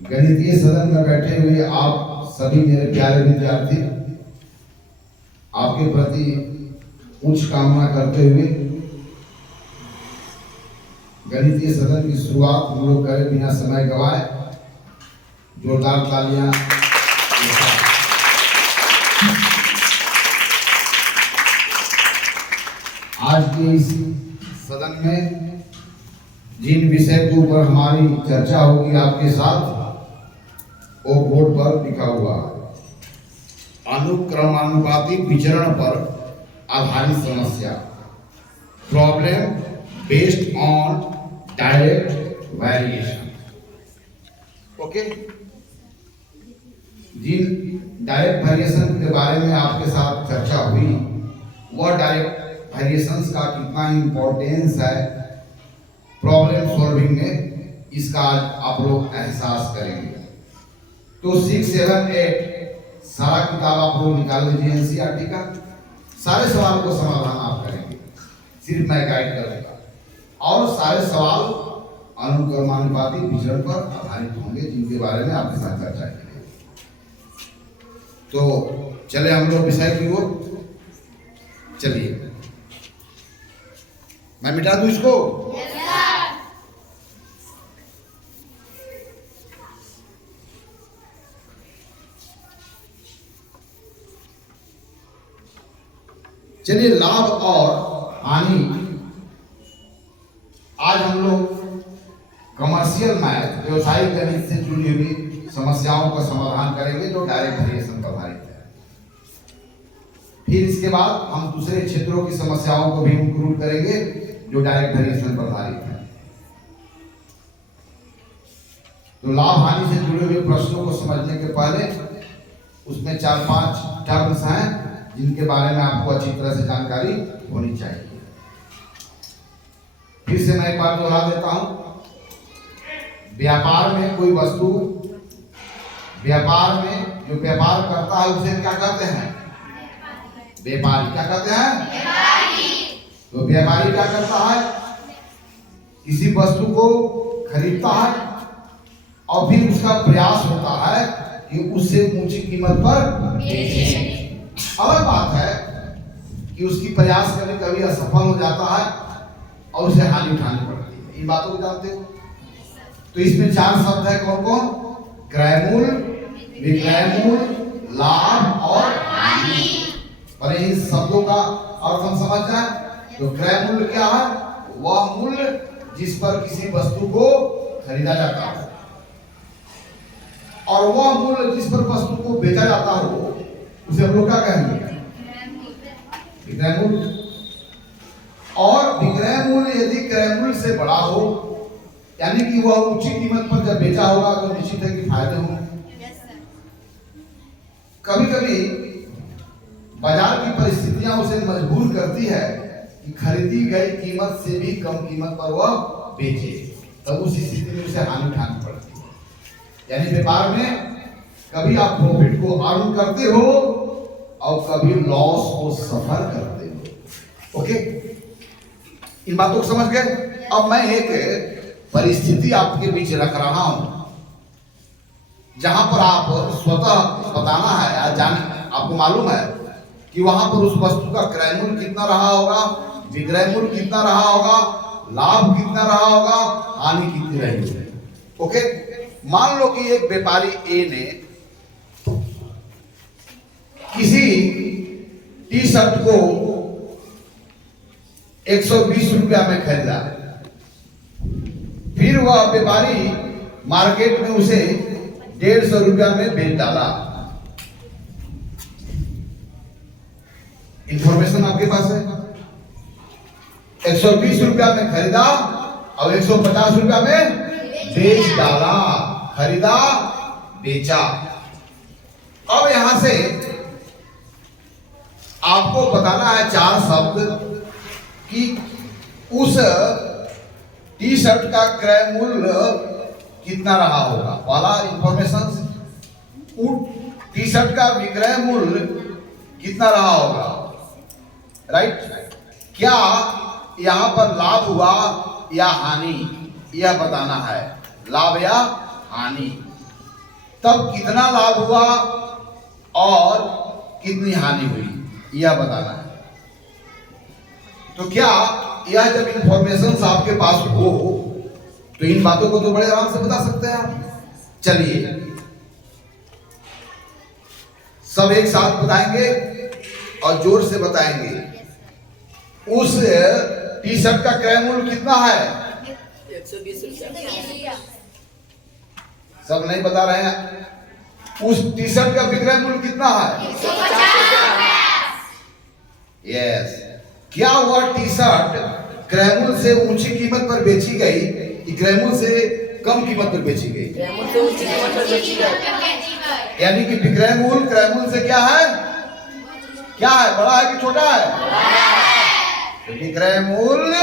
गणितीय सदन में बैठे हुए आप सभी मेरे प्यारे विद्यार्थी, आपके प्रति उच्च कामना करते हुए गणितीय सदन की शुरुआत हम लोग करें बिना समय गवाए। जोरदार तालियां। आज के इस सदन में जिन विषय के ऊपर हमारी चर्चा होगी आपके साथ, वो बोर्ड पर लिखा हुआ है। अनुक्रमानुपाती विचरण पर आधारित समस्या, problem based on direct variation. Okay, जिन डायरेक्ट वेरिएशन के बारे में आपके साथ चर्चा हुई, वह डायरेक्ट वेरिएशंस का कितना इंपॉर्टेंस है प्रॉब्लम सॉल्विंग में, इसका आज आप लोग एहसास करेंगे। तो 6, 7, 8 सारा किताब आप लोग निकाल लीजिए एनसीईआरटी का। सारे सवाल को समाधान आप करेंगे, सिर्फ मैं गाइड करूंगा, और सारे सवाल अनुक्रमानुपाती विचरण पर आधारित होंगे, जिनके बारे में आपके साथ चर्चा करेंगे। तो चले हम लोग विषय की ओर। चलिए, मैं मिटा दूं इसको। चलिए, लाभ और हानि। आज हम लोग कमर्शियल मैथ, व्यवसायिक गणित से जुड़ी हुई समस्याओं का समाधान करेंगे जो डायरेक्ट वेरिएशन पर आधारित है। फिर इसके बाद हम दूसरे क्षेत्रों की समस्याओं को भी इंक्लूड करेंगे जो डायरेक्ट वेरिएशन पर आधारित है। तो लाभ हानि से जुड़े हुए प्रश्नों को समझने के पहले उसमें 4-5 टर्म्स हैं जिनके बारे में आपको अच्छी तरह से जानकारी होनी चाहिए। फिर से मैं एक बार दोहरा देता हूं। व्यापार में कोई वस्तु, व्यापार में जो व्यापार करता है उसे क्या कहते हैं? व्यापारी। क्या कहते हैं? व्यापारी। तो व्यापारी क्या करता है? किसी वस्तु को खरीदता है और फिर उसका प्रयास होता है कि उससे ऊंची कीमत पर बेचे। अलग बात है कि उसकी प्रयास कभी कभी असफल हो जाता है और उसे हानि उठानी पड़ती है। इन बातों को जानते हो? तो इसमें 4 शब्द है। कौन कौन? क्रय मूल्य, विक्रय मूल्य, लाभ और हानि। और इन शब्दों का अर्थ हम समझ जाए तो क्रय मूल्य क्या है? वह मूल्य जिस पर किसी वस्तु को खरीदा जाता है, और वह मूल्य जिस पर वस्तु को बेचा जाता हो उसे हम लोग क्या कहेंगे? विक्रय मूल्य। और विक्रय मूल्य यदि क्रय मूल्य से बड़ा हो, यानी कि वह ऊंची कीमत पर जब बेचा होगा तो निश्चित है कि फायदे होंगे। कभी कभी बाजार की परिस्थितियां उसे मजबूर करती है कि खरीदी गई कीमत से भी कम कीमत पर वह बेचे, तब उस स्थिति में उसे हानि उठानी पड़ती है। यानी व्यापार में कभी आप प्रॉफिट को अर्न करते हो और कभी लॉस को सफर करते हो। ओके, इन बातों को समझ गए? अब मैं एक परिस्थिति आपके बीच रख रहा हूं जहां पर आप स्वतः बताना है या आपको मालूम है कि वहां पर उस वस्तु का क्रय मूल्य कितना रहा होगा, विक्रय मूल्य कितना रहा होगा, लाभ कितना रहा होगा, हानि कितनी रही होगी। ओके, मान लो कि एक व्यापारी ए ने किसी टी शर्ट को 120 रुपया में खरीदा, फिर वह व्यापारी मार्केट में उसे 150 रुपया में बेच डाला। इंफॉर्मेशन आपके पास है। 120 रुपया में खरीदा और 150 रुपया में बेच डाला। खरीदा, बेचा। अब यहां से आपको बताना है 4 शब्द कि उस टी शर्ट का क्रय मूल्य कितना रहा होगा। पहला इंफॉर्मेशन, टी शर्ट का विक्रय मूल्य कितना रहा होगा। राइट? क्या यहां पर लाभ हुआ या हानि, यह बताना है। लाभ या हानि। तब कितना लाभ हुआ और कितनी हानि हुई, यह बताना है। तो क्या यह जब इंफॉर्मेशन आपके पास हो तो इन बातों को तो बड़े आराम से बता सकते हैं आप। चलिए सब एक साथ बताएंगे और जोर से बताएंगे। उस टी शर्ट का क्रय मूल्य कितना है? 120 रुपया। सब नहीं बता रहे हैं। उस टी शर्ट का विक्रय मूल्य कितना है? 150। यस। क्या वह टी शर्ट क्रय मूल्य से ऊंची कीमत पर बेची गई कि क्रय मूल्य से कम कीमत पर बेची गई? यानी कि विक्रय मूल्य क्रय मूल्य से क्या है? क्या है? बड़ा है कि छोटा है? तो विक्रय मूल्य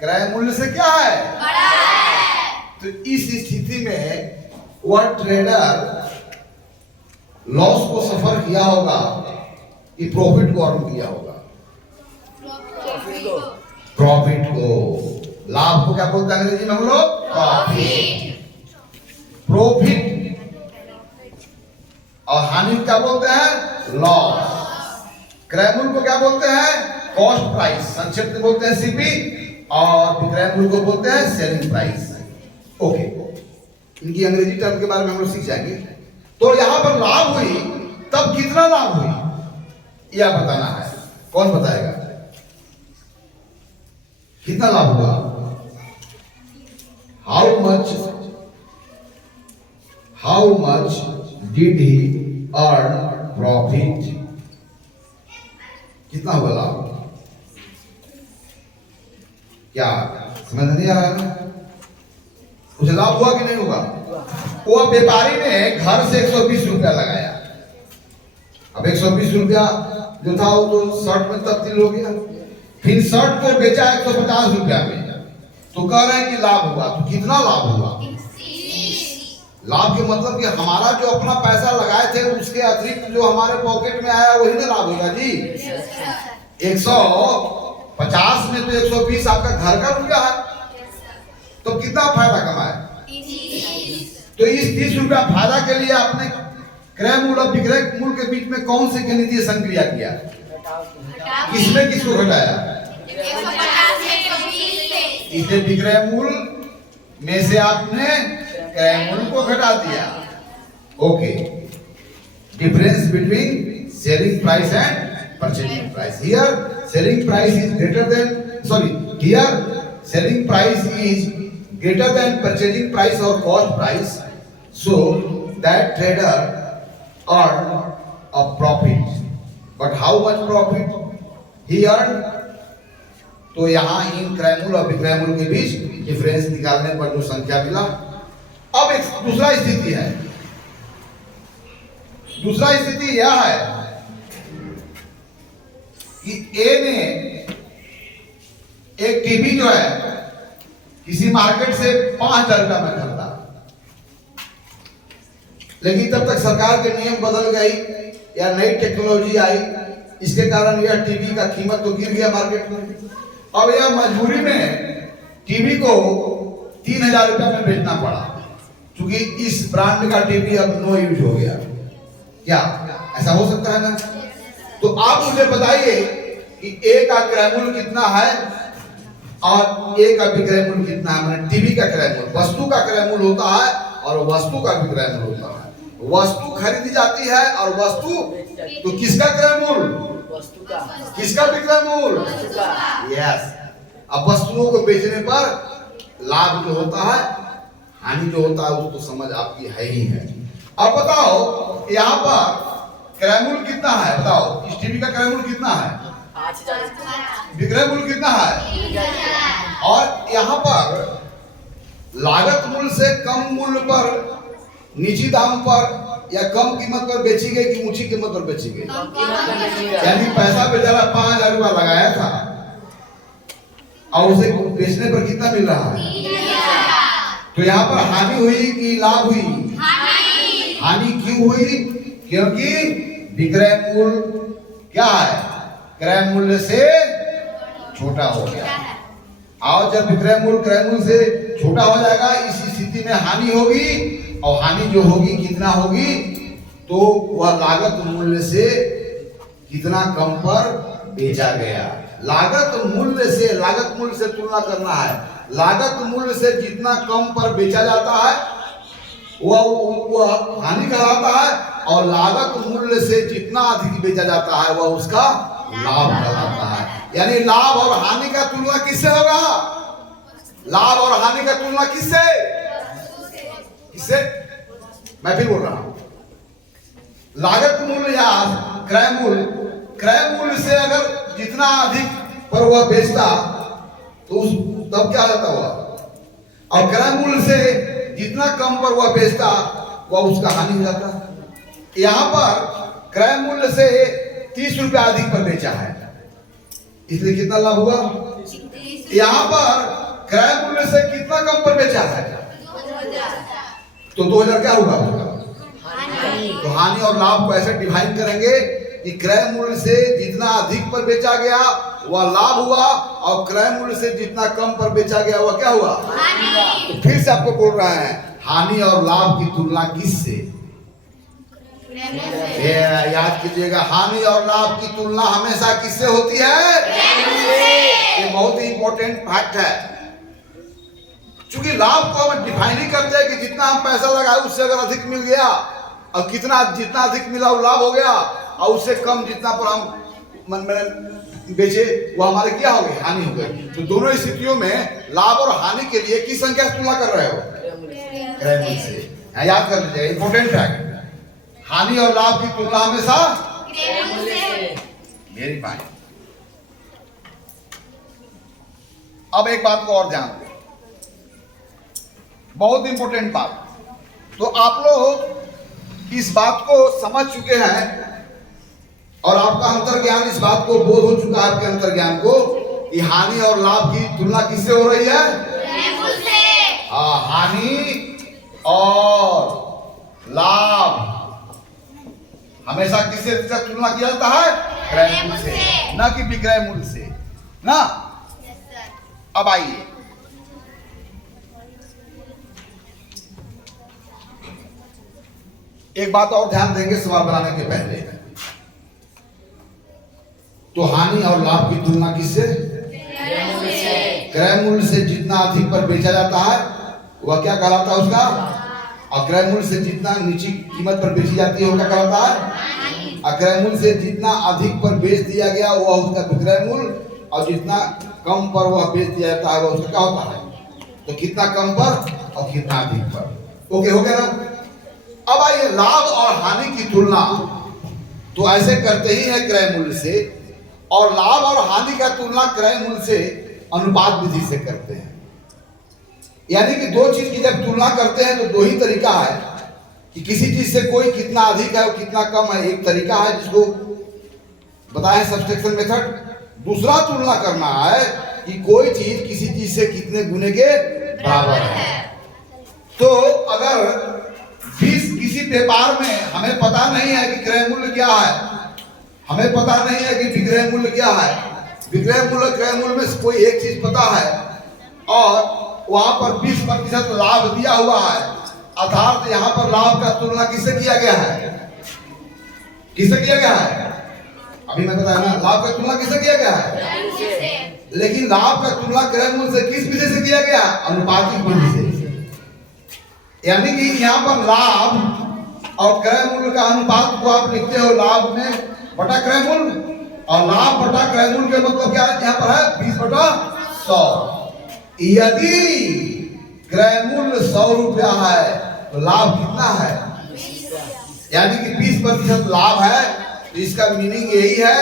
क्रय मूल्य से क्या है? बड़ा है। तो इस स्थिति में वह ट्रेडर लॉस को सफर किया होगा कि प्रॉफिट को अर्न किया होगा? प्रॉफिट को। लाभ को क्या बोलते हैं अंग्रेजी में हम लोग? प्रॉफिट। प्रॉफिट। और हानि को क्या बोलते हैं? लॉस। क्रय मूल्य को क्या बोलते हैं? कॉस्ट प्राइस, संक्षिप्त में बोलते हैं सीपी, और विक्रय मूल्य को बोलते हैं सेलिंग प्राइस। ओके, इनकी अंग्रेजी टर्म के बारे में हम लोग सीख जाएंगे। तो यहां पर लाभ हुई, तब कितना लाभ हुई यह बताना है। कौन बताएगा? कितना लाभ हुआ? How much did he earn profit? कितना हुआ लाभ? क्या समझ नहीं आ रहा है? कुछ लाभ हुआ कि नहीं हुआ? वो व्यापारी ने घर से 120 रुपया लगाया। अब 120 रुपया जो था वो तो शर्ट में तब्दील हो गया। फिर शर्ट को बेचा 150 रुपया में, तो कह रहे हैं कि लाभ हुआ। तो कितना लाभ हुआ? लाभ के मतलब कि हमारा जो अपना पैसा लगाए थे उसके अतिरिक्त जो हमारे पॉकेट में आया वही ना लाभ होगा जी। 150 में तो 120 आपका घर का रुपया है, तो कितना फायदा कमाए? तो इस 30 रुपया फायदा के लिए आपने क्रय मूल्य और विक्रय मूल्य के बीच में कौन से गणितीय संक्रिया किया? किसमें किसको घटाया? इसे विक्रय मूल्य में से आपने क्रय मूल्य को घटा दिया। Okay, difference between selling price and purchasing price. Here selling price is greater than, sorry, here selling price is greater than purchasing price or cost price, so that trader earned a profit. But how much profit he earned? तो यहाँ इन क्रय मूल्य और विक्रय मूल्य के बीच difference निकालने पर जो संख्या मिला। अब एक दूसरा स्थिति है। दूसरा स्थिति यह है कि ए ने एक टीवी जो है किसी मार्केट से 5,000 रुपया में खरीदा, लेकिन तब तक सरकार के नियम बदल गई या नई टेक्नोलॉजी आई, इसके कारण यह टीवी का कीमत तो गिर गया मार्केट में। अब यह मजबूरी में टीवी को 3,000 रुपया में बेचना पड़ा, क्योंकि इस ब्रांड का टीवी अब नो यूज हो गया। क्या ऐसा हो सकता है ना? तो आप मुझे बताइए कि ए का क्रय मूल्य कितना है और ए का विक्रय मूल्य कितना है? मतलब टीवी का क्रय मूल्य, वस्तु का क्रय मूल्य होता है और वस्तु का विक्रय मूल्य होता है। वस्तु खरीदी जाती है और वस्तु, तो किसका क्रय मूल्य? वस्तु का। किसका विक्रय मूल्य? वस्तु का। यस। अब वस्तुओं को बेचने पर लाभ जो होता है, हानि जो होता है, उसको समझ आपकी है ही है। अब बताओ यहाँ पर क्रय मूल्य कितना है? बताओ, इस टीवी का क्रय मूल्य कितना है? 5,000। विक्रय मूल्य कितना है? और यहाँ पर लागत मूल्य से कम मूल्य पर, निजी दाम पर या कम कीमत पर बेची गई कि ऊंची कीमत पर बेची गई? यानी पैसा बेचारा 5,000 रुपया लगाया था और उसे बेचने पर कितना मिल रहा है? तो यहाँ पर हानि हुई कि लाभ हुई? हानि क्यों हुई? क्योंकि विक्रय मूल्य क्या है? क्रय मूल्य से छोटा हो गया। और जब विक्रय मूल्य क्रय मूल्य से छोटा हो जाएगा, इस स्थिति में हानि होगी, और हानि जो होगी कितना होगी, तो वह लागत मूल्य से कितना कम पर बेचा गया। लागत मूल्य से तुलना करना है। लागत मूल्य से जितना कम पर बेचा जाता है वह हानि कहलाता है, और लागत मूल्य से जितना अधिक बेचा जाता है वह उसका लाभ कहलाता है। यानी लाभ और हानि का तुलना किससे होगा? लाभ और हानि का तुलना किससे? मैं फिर बोल रहा हूं, लागत मूल्य या क्रय मूल्य से अगर जितना अधिक पर वह बेचता तो उस तब क्या होता हुआ, और क्रय मूल्य से जितना कम पर वह बेचता वह उसका हानि हो जाता। यहां पर क्रय मूल्य से 30 रुपया अधिक पर बेचा है, इसलिए कितना लाभ हुआ? यहां पर क्रय मूल्य से कितना कम पर बेचा है तो 2000 क्या हुआ? तो हानि और लाभ को ऐसे डिवाइड करेंगे कि क्रय मूल्य से जितना अधिक पर बेचा गया वह लाभ हुआ, और क्रय मूल्य से जितना कम पर बेचा गया वह क्या हुआ? तो फिर से आपको बोल रहे हैं, हानि और लाभ की तुलना किससे? याद कीजिएगा, हानि और लाभ की तुलना हमेशा किससे होती है? ये बहुत ही इंपॉर्टेंट फैक्ट है। क्योंकि लाभ को हम डिफाइन ही करते हैं कि जितना हम पैसा लगाए उससे अगर अधिक मिल गया, और जितना अधिक मिला वो लाभ हो गया, और उससे कम जितना पर हम मन में बेचे वो हमारे क्या हो गई? हानि हो गई। तो दोनों स्थितियों में लाभ और हानि के लिए किस संख्या से तुलना कर रहे हो? क्रय मूल्य से। याद कर लीजिएगा, इंपॉर्टेंट फैक्ट। हानि और लाभ की तुलना हमेशा मेरी बात। अब एक बात को और ध्यान दें, बहुत इंपॉर्टेंट बात। तो आप लोग इस बात को समझ चुके हैं, और आपका अंतर्ज्ञान इस बात को बोध हो चुका है, आपके अंतर्ज्ञान को, कि हानि और लाभ की तुलना किससे हो रही है? हानि और लाभ हमेशा किससे तुलना किया जाता है? क्रय मूल्य से, न कि विक्रय मूल्य से ना। अब आइए, एक बात और ध्यान देंगे सवाल बनाने के पहले। तो हानि और लाभ की तुलना किससे? क्रय मूल्य से जितना अधिक पर बेचा जाता है वह क्या कहलाता है? उसका। और क्रय मूल्य से जितना नीची कीमत पर बेची जाती है वो क्या कहलाता है? और क्रय मूल्य से जितना अधिक पर बेच दिया गया वह उसका विक्रय मूल्य, और जितना कम पर वह बेच दिया जाता है वह उसका क्या होता है? तो कितना कम पर और कितना अधिक पर। ओके, हो गया ना। अब आइए, लाभ और हानि की तुलना तो ऐसे करते ही है क्रय मूल्य से, और लाभ और हानि का तुलना क्रय मूल्य से अनुपात विधि से करते हैं। यानी कि दो चीज की जब तुलना करते हैं तो दो ही तरीका है कि किसी चीज से कोई कितना अधिक है और कितना कम है। एक तरीका है जिसको बताया सब्सट्रैक्शन मेथड, दूसरा तुलना करना है कि कोई चीज किसी चीज से कितने गुने के बराबर है। तो अगर किसी व्यापार में हमें पता नहीं है कि क्रय मूल्य क्या है, हमें पता नहीं है कि विक्रय मूल्य क्या है। विक्रय मूल्य क्रय मूल्य में कोई एक चीज पता है, और वहां पर 20% लाभ दिया हुआ है, अर्थात यहाँ पर लाभ का तुलना किससे किया गया है? किससे किया गया है? अभी मैं बताया ना, लाभ का तुलना किससे किया गया है? लेकिन लाभ का तुलना क्रय मूल्य से किस विधि से किया गया? अनुपातिक विधि से। यानी कि यहाँ पर लाभ और क्रय मूल्य का अनुपात को आप लिखते हो लाभ में बटा क्रय मूल्य, और लाभ बटा क्रय मूल्य के मतलब क्या है? यहाँ पर है 20/100। यदि क्रय मूल्य 100 रुपया है तो लाभ कितना है? यानी कि 20% लाभ है, तो इसका मीनिंग यही है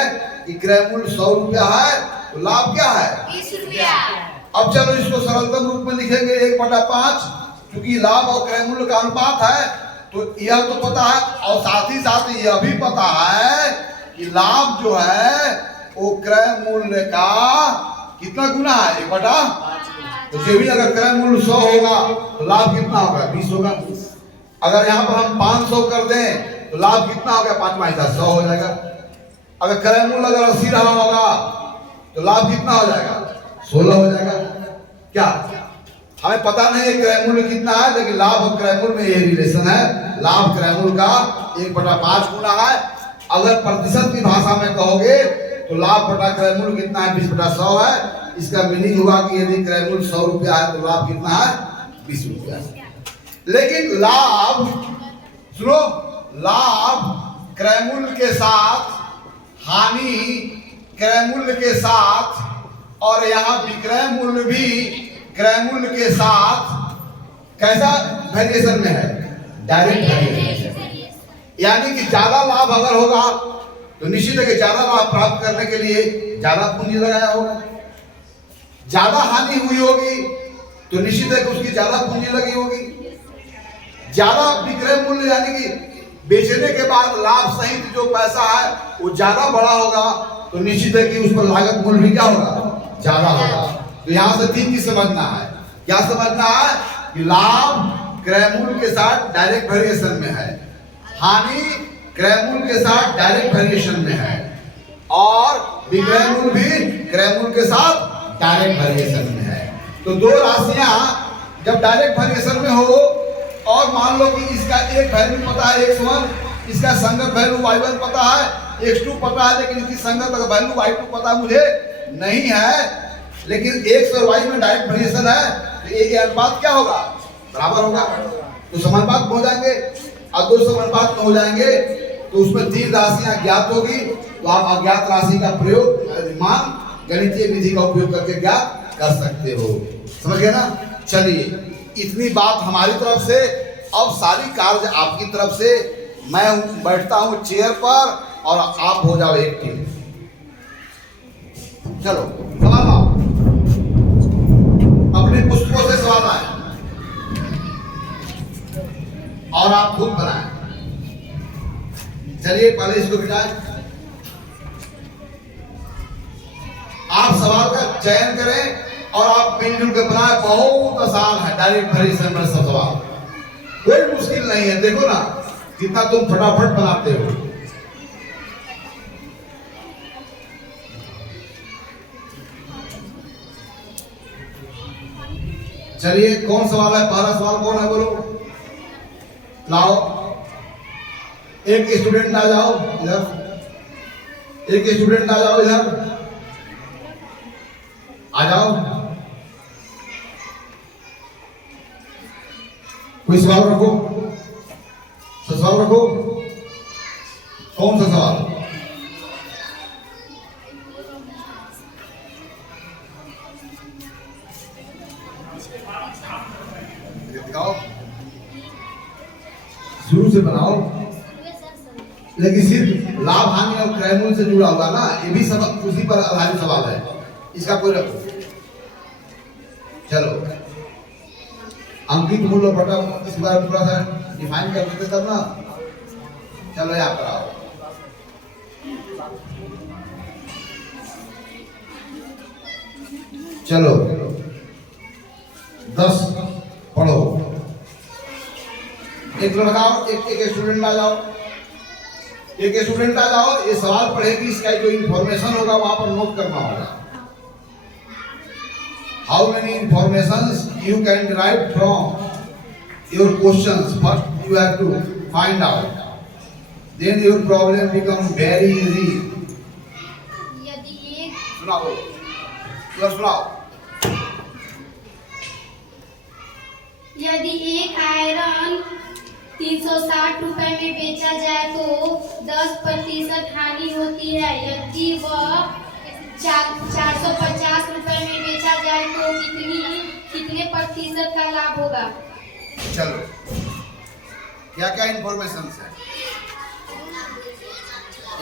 कि क्रय मूल्य 100 रुपया है तो लाभ क्या है? 20 रुपया। अब चलो इसको सरलतम रूप में लिखेंगे 1/5, क्योंकि लाभ और क्रय मूल्य का अनुपात है। तो यह तो पता है, और साथ ही साथ यह भी पता है कि लाभ जो है वो क्रय मूल्य का कितना गुना है? 1/5। तो जो भी अगर क्रय मूल्य 100 होगा तो लाभ कितना होगा? 20 होगा। अगर यहाँ पर हम 500 कर दें तो लाभ कितना होगा? 5 हिस्सा 100 हो जाएगा। अगर क्रय मूल्य अगर 80 रहा होगा तो लाभ कितना हो जाएगा? 16 हो जाएगा। क्या हमें पता नहीं है क्रय मूल्य कितना है, लेकिन लाभ और क्रय मूल्य में ये रिलेशन है। लाभ क्रय मूल्य का 1/5 गुना है। अगर प्रतिशत की भाषा में कहोगे तो लाभ बटा क्रय मूल्य कितना है, 20/100 है। इसका मीनिंग हुआ कि यदि क्रय मूल्य 100 रुपया है तो लाभ कितना है, 20 रुपया है। लेकिन लाभ सुनो, लाभ क्रय मूल्य के साथ, हानि क्रय मूल्य के साथ, और यहाँ विक्रय मूल्य भी क्रय मूल्य के साथ कैसा वेरिएशन में है, डायरेक्ट वेरिएशन। यानी कि ज्यादा लाभ अगर होगा तो निश्चित है कि ज्यादा लाभ प्राप्त करने के लिए ज्यादा पूंजी लगाया होगा। ज्यादा हानि हुई होगी तो निश्चित है कि उसकी ज्यादा पूंजी लगी होगी। ज्यादा विक्रय मूल्य यानी कि बेचने के बाद लाभ सहित जो पैसा है वो ज्यादा बड़ा होगा तो निश्चित है कि उस पर लागत मूल्य भी क्या होगा, ज्यादा होगा। तो यहां से 3 चीज समझना है। क्या समझना है कि लाभ क्रय मूल्य के साथ डायरेक्ट वेरिएशन में है, हानि क्रय मूल्य के साथ डायरेक्ट वेरिएशन में है, और विक्रय मूल्य भी क्रय मूल्य के साथ डायरेक्ट वेरिएशन में है। तो दो राशियां जब डायरेक्ट वेरिएशन में हो और मान लो कि इसका एक वैल्यू पता है x1, इसका संगत वैल्यू y1 पता है, x2 पता है, लेकिन इसकी संगत वैल्यू y2 पता मुझे नहीं है, लेकिन x और y में डायरेक्ट वेरिएशन है, तो ये अनुपात क्या होगा, बराबर होगा। तो समानुपात हो जाएंगे। और दो समानुपात हो जाएंगे तो उसमें 3 राशियां ज्ञात होगी। तो आप अज्ञात राशि का प्रयोग मान गणितीय विधि का उपयोग करके ज्ञात कर सकते हो। समझ गए ना। चलिए, इतनी बात हमारी तरफ से। अब सारी कार्य आपकी तरफ से। मैं बैठता हूं चेयर पर और आप हो जाओ एक्टिव। चलो सवाल आओ, अपने पुस्तकों से सवाल आए और आप खुद बनाएं। चलिए पहले इसको बिठाएं। आप सवाल का चयन करें और आप मिलजुल के बनाए। बहुत आसान है, डायरेक्ट वेरिएशन में सब सवाल, कोई मुश्किल नहीं है। देखो ना कितना तुम फटाफट बनाते हो। चलिए कौन सवाल है, पहला सवाल कौन है, बोलो। लाओ, एक स्टूडेंट आ जाओ इधर, एक स्टूडेंट आ जाओ इधर, आ जाओ। कोई सवाल रखो, सवाल रखो। कौन सा सवाल? दिखाओ, शुरू से बनाओ, लेकिन सिर्फ लाभ हानि और क्रय मूल्य से जुड़ा होगा ना, ये भी सब उसी पर आधारित सवाल है। इसका कोई रखो। चलो, अंकित मूल्य बटा इस बार थोड़ा सा डिफाइन कर देते तब ना। चलो यहाँ पर आओ। चलो 10 पढ़ो। एक लड़का एक स्टूडेंट आ जाओ, एक स्टूडेंट आ जाओ। ये सवाल पढ़ेगी, इसका जो इंफॉर्मेशन होगा वहां पर नोट करना होगा। How many informations you can derive from your questions? First you have to find out. Then your problem become very easy. यदि एक सुनाओ, सुनाओ। यदि एक आयरन 360 रुपए में बेचा जाए तो 10% हानि होती है। यदि वह 450 रुपए में बेचा जाए तो कितने प्रतिशत का लाभ होगा? चलो, क्या क्या इंफॉर्मेशन है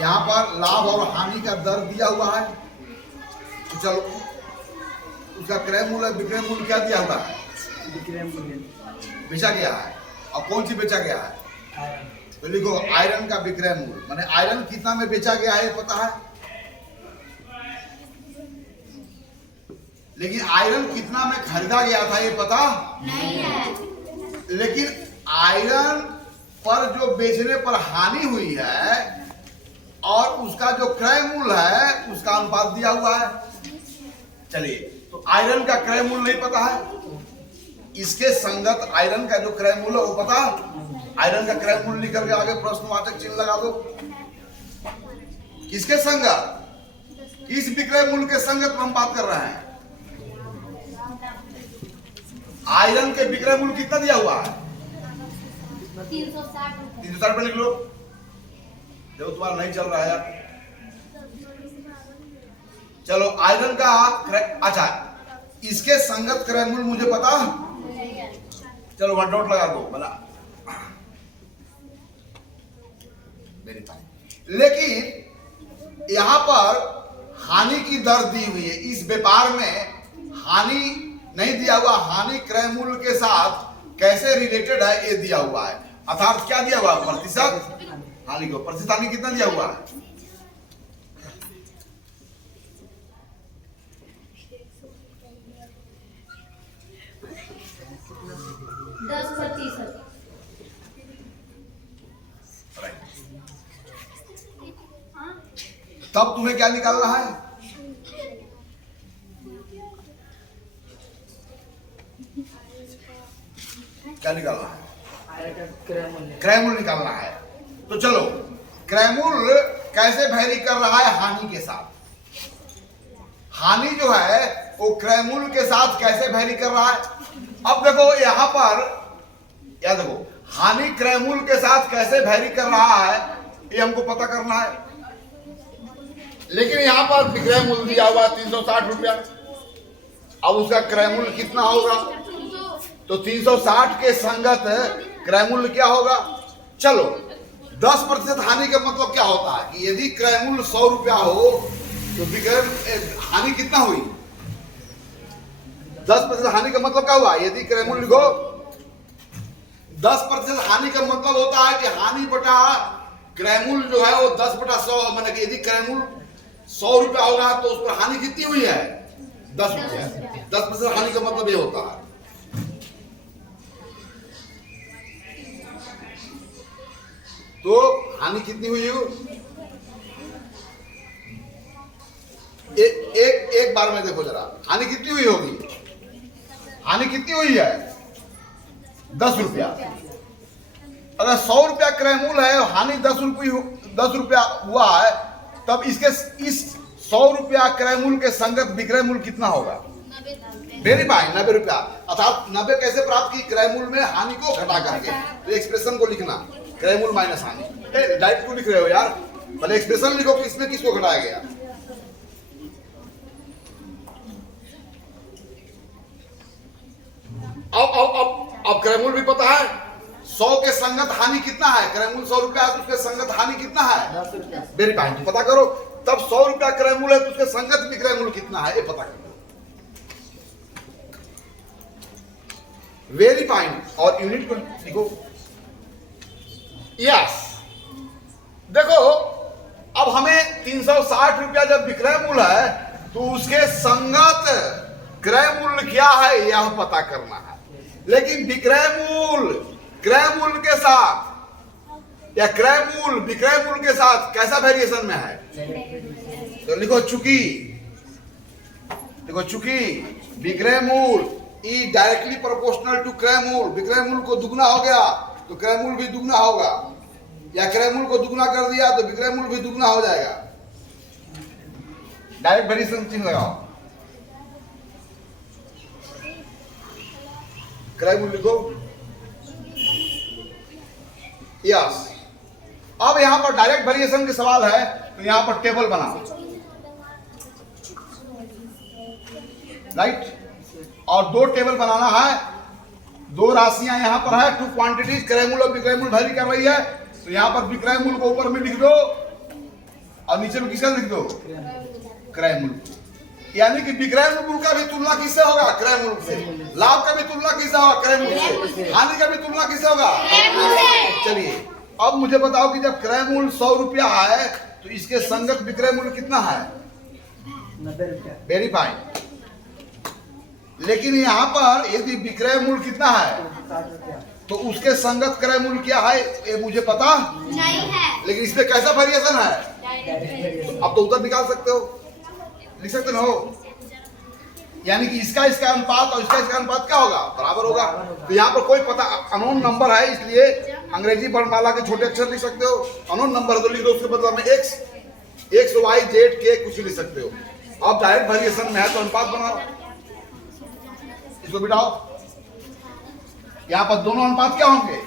यहाँ पर? लाभ और हानि का दर दिया हुआ है। तो चलो, उसका क्रय मूल्य विक्रय मूल्य क्या दिया हुआ है? बेचा गया है। और कौन सी बेचा गया है? तो लिखो आयरन का विक्रय मूल्य, माने आयरन कितना में बेचा गया है पता है, लेकिन आयरन कितना में खरीदा गया था ये पता नहीं है। लेकिन आयरन पर जो बेचने पर हानि हुई है और उसका जो क्रय मूल्य है उसका अनुपात दिया हुआ है। चलिए, तो आयरन का क्रय मूल्य नहीं पता है इसके संगत आयरन का जो क्रय मूल्य वो पता, आयरन का क्रय मूल्य लिख करके आगे प्रश्नवाचक चिन्ह लगा दो। किसके संगत? किस विक्रय मूल्य के संगत में हम बात कर रहे हैं? आयरन के विक्रय मूल्य कितना दिया हुआ है? 360 रुपए। 360 रुपए लिख लो। देखो तुम्हारा नहीं चल रहा है यार। चलो आयरन का अच्छा, इसके संगत क्रय मूल्य मुझे पता, चलो वन डॉट लगा दो बना। लेकिन यहां पर हानि की दर दी हुई है। इस व्यापार में हानि नहीं दिया हुआ, हानि क्रय मूल्य के साथ कैसे रिलेटेड है ये दिया हुआ है। अर्थात क्या दिया हुआ? प्रतिशत हानि को। प्रतिशत हानि कितना दिया हुआ है? 10%। तब तुम्हें क्या निकालना है? क्या निकालना है? क्रय मूल्य निकालना है। तो चलो क्रय मूल्य कैसे वैरी कर रहा है हानि के साथ? हानि जो है वो क्रय मूल्य के साथ कैसे वैरी कर रहा है? अब देखो यहां पर, या देखो हानि क्रय मूल्य के साथ कैसे वैरी कर रहा है ये हमको पता करना है। लेकिन यहां पर विक्रय मूल्य दिया हुआ 360 रुपया। अब उसका क्रय मूल्य कितना होगा? तो 360 के संगत क्रय मूल्य क्या होगा? चलो 10% हानि का मतलब क्या होता है कि यदि क्रय मूल्य 100 रुपया हो तो विक्रय हानि कितना हुई? 10% हानि का मतलब क्या हुआ? यदि क्रय मूल्य लिखो 10% हानि का मतलब होता है कि हानि बटा क्रय मूल्य जो है वो 10/100, माने कि यदि क्रय मूल्य 100 रुपया होगा तो उस पर हानि कितनी हुई है? 10 रुपया। 10% हानि का मतलब ये होता है। तो हानि कितनी हुई हो? एक बार में देखो जरा, हानि कितनी हुई होगी? हानि कितनी हुई है? 10 रुपया। अगर 100 रुपया क्रय मूल्य है, हानि 10 रुपया हुआ है, तब इसके इस 100 रुपया क्रय मूल्य के संगत विक्रय मूल्य कितना होगा? वेरी फाइन, 90 रुपया। अर्थात 90 कैसे प्राप्त की? क्रय मूल्य में हानि को घटा करके। तो एक्सप्रेशन को लिखना, क्रय मूल्य माइनस हानि। डायरेक्ट क्यों लिख रहे हो यार? पहले एक्सप्रेशन लिखो, किसमें किसको घटाया गया। अब क्रय मूल्य भी पता है। 100 के संगत हानि कितना है? क्रय मूल्य 100 रुपया है तो उसके संगत हानि कितना है? 10 रुपया। वेरी फाइन, तो पता करो। तब 100 रुपया क्रय मूल्य है तो उसके संगत विक्रय मूल्य कितना है ये पता करो। Very fine. और यूनिट को लिखो। यस, देखो अब हमें 360 रुपया जब विक्रय मूल्य है तो उसके संगत क्रय मूल्य क्या है यह पता करना है। लेकिन विक्रय मूल्य क्रय मूल्य के साथ या क्रय मूल्य विक्रय मूल्य के साथ कैसा वेरिएशन में है? तो लिखो चूंकि, देखो चूंकि विक्रय मूल्य इज डायरेक्टली प्रोपोर्शनल टू क्रय मूल्य, विक्रय मूल्य को दुगना हो गया तो क्रय मूल्य भी दुगना होगा, या क्रय मूल्य को दुगना कर दिया तो विक्रय मूल्य भी दुगना हो जाएगा। डायरेक्ट वेरिएशन चिन्ह लगाओ। क्रय मूल्य को यस। अब यहां पर डायरेक्ट वेरिएशन के सवाल है तो यहां पर टेबल बनाओ, राइट। और 2 टेबल बनाना है। 2 राशियां यहां पर है, 2 क्वांटिटीज, क्रय मूल्य और विक्रय मूल्य वेरी कर रही है। तो यहां पर विक्रय मूल्य को ऊपर में लिख दो और नीचे में किसका लिख दो? क्रय मूल्य। यानी कि विक्रय मूल्य का भी तुलना किससे होगा? क्रय मूल्य से। लाभ का भी तुलना किससे होगा? क्रय मूल्य से। हानि का भी तुलना किससे होगा? चलिए अब मुझे बताओ कि जब क्रय मूल्य 100 रुपया है तो इसके संगत विक्रय मूल्य कितना है? 90 रुपया। Very fine. लेकिन यहाँ पर यदि विक्रय मूल्य कितना है 60 रुपया तो उसके संगत क्रय मूल्य क्या है ये मुझे पता नहीं है। लेकिन इसमें कैसा वेरिएशन है? डायरेक्ट। अब तो उत्तर निकाल सकते हो, लिख सकते हो। यानी कि इसका इसका अनुपात और इसका अनुपात क्या होगा, बराबर होगा। तो यहाँ पर कोई पता अननोन नंबर है, इसलिए अंग्रेजी वर्णमाला के छोटे अक्षर लिख सकते हो। अननोन नंबर तो लिख दो, उसके बदला में एक्स वाई जेड के कुछ भी लिख सकते हो। अब डायरेक्ट वेरिएशन में है तो अनुपात बनाओ, इसको बिठाओ। यहाँ पर दोनों अनुपात क्या होंगे,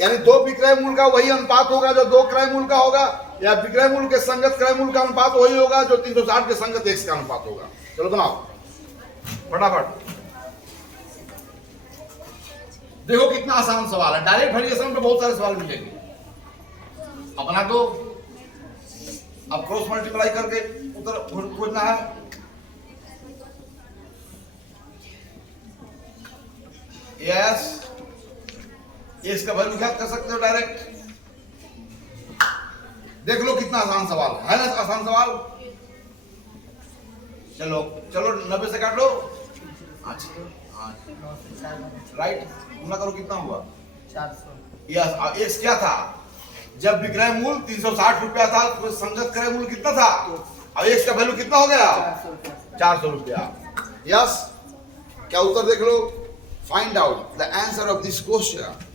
यानी दो विक्रय मूल का वही अनुपात होगा जो दो क्रय मूल का होगा, या विक्रय मूल के संगत क्रय मूल का अनुपात वही होगा जो 360 के संगत x का अनुपात होगा। चलो बनाओ फटाफट। देखो कितना आसान सवाल है, डायरेक्ट वेरिएशन पे बहुत सारे सवाल मिलेंगे। अपना तो अब क्रॉस मल्टीप्लाई करके उत्तर खोजना है। यस, इसका वैल्यू क्या कर सकते हो डायरेक्ट। देख लो कितना आसान सवाल है ना, आसान सवाल। चलो चलो 90 से काट लो। अच्छा राइट, गुना करो कितना हुआ 400। यस, एक्स क्या था जब विक्रय मूल 360 रुपया था, तो संगत क्रय मूल कितना था। अब एक्स का वैल्यू कितना हो गया 400 रुपया। यस, क्या उत्तर देख लो। Find out the answer of this question.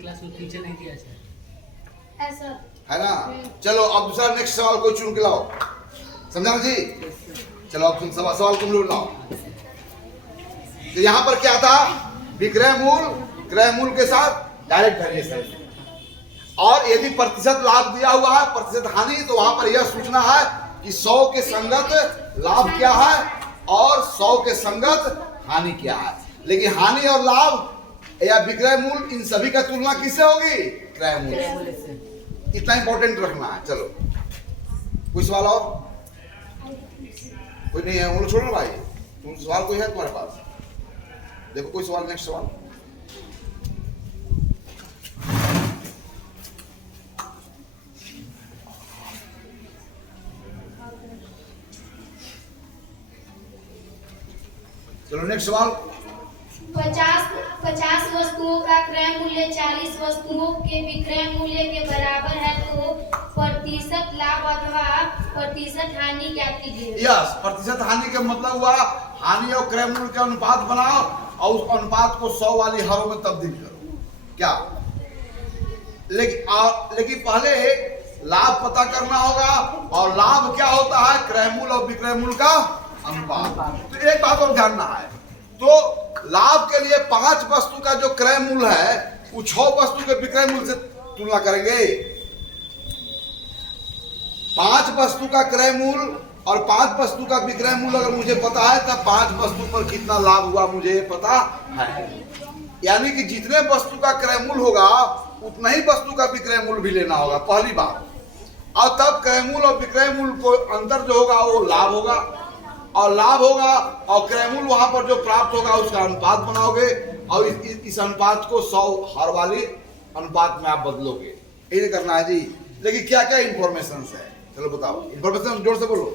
Class में टीचर नहीं दिया ऐसा है ना। चलो अब दूसरा नेक्स्ट सवाल को चुन के लाओ, समझा जी। चलो अब तुम सवाल तुम लोग लाओ। तो यहाँ पर क्या था, विक्रय मूल क्रय मूल के साथ डायरेक्ट वेरिएशन। और यदि प्रतिशत लाभ दिया हुआ है, प्रतिशत हानि, तो वहां पर यह सूचना है कि 100 के संगत लाभ क्या है और 100 के संगत हानि क्या है। लेकिन हानि और लाभ या विक्रय मूल, इन सभी का तुलना किससे होगी, क्रय मूल से। इतना इंपॉर्टेंट रखना है। चलो कोई सवाल और, कोई नहीं है, वो छोड़ो भाई। तुम सवाल कोई है तुम्हारे पास, देखो कोई सवाल, नेक्स्ट सवाल। चलो नेक्स्ट सवाल। 50 वस्तुओं का क्रय मूल्य 40 वस्तुओं के विक्रय मूल्य के बराबर है, तो प्रतिशत लाभ अथवा प्रतिशत हानि क्या कीजिए। यस, प्रतिशत हानि का मतलब हुआ हानि और क्रय मूल्य का अनुपात बनाओ और उस अनुपात को 100 वाली हरों में तब्दील करो। क्या, लेकिन पहले लाभ पता करना होगा, और लाभ क्या होता है, क्रय मूल्य और विक्रय मूल्य का अनुपात। तो एक बात और जानना है, तो लाभ के लिए 5 वस्तु का जो क्रय मूल्य है वो 6 वस्तु के विक्रय मूल्य से तुलना करेंगे। 5 वस्तु का क्रय मूल्य और 5 वस्तु का विक्रय मूल्य अगर मुझे पता है, तब 5 वस्तु पर कितना लाभ हुआ मुझे पता है। यानी कि जितने वस्तु का क्रय मूल्य होगा उतना ही वस्तु का विक्रय मूल्य भी लेना होगा, पहली बात। और तब क्रय मूल्य और विक्रय मूल्य को अंतर जो होगा वो लाभ होगा, और लाभ होगा और क्रय मूल्य वहां पर जो प्राप्त होगा उसका अनुपात बनाओगे, और इस अनुपात को 100 हर वाली अनुपात में आप बदलोगे। ये करना है जी। लेकिन क्या क्या इंफॉर्मेशन है, चलो बताओ, इंफॉर्मेशन जोर से बोलो।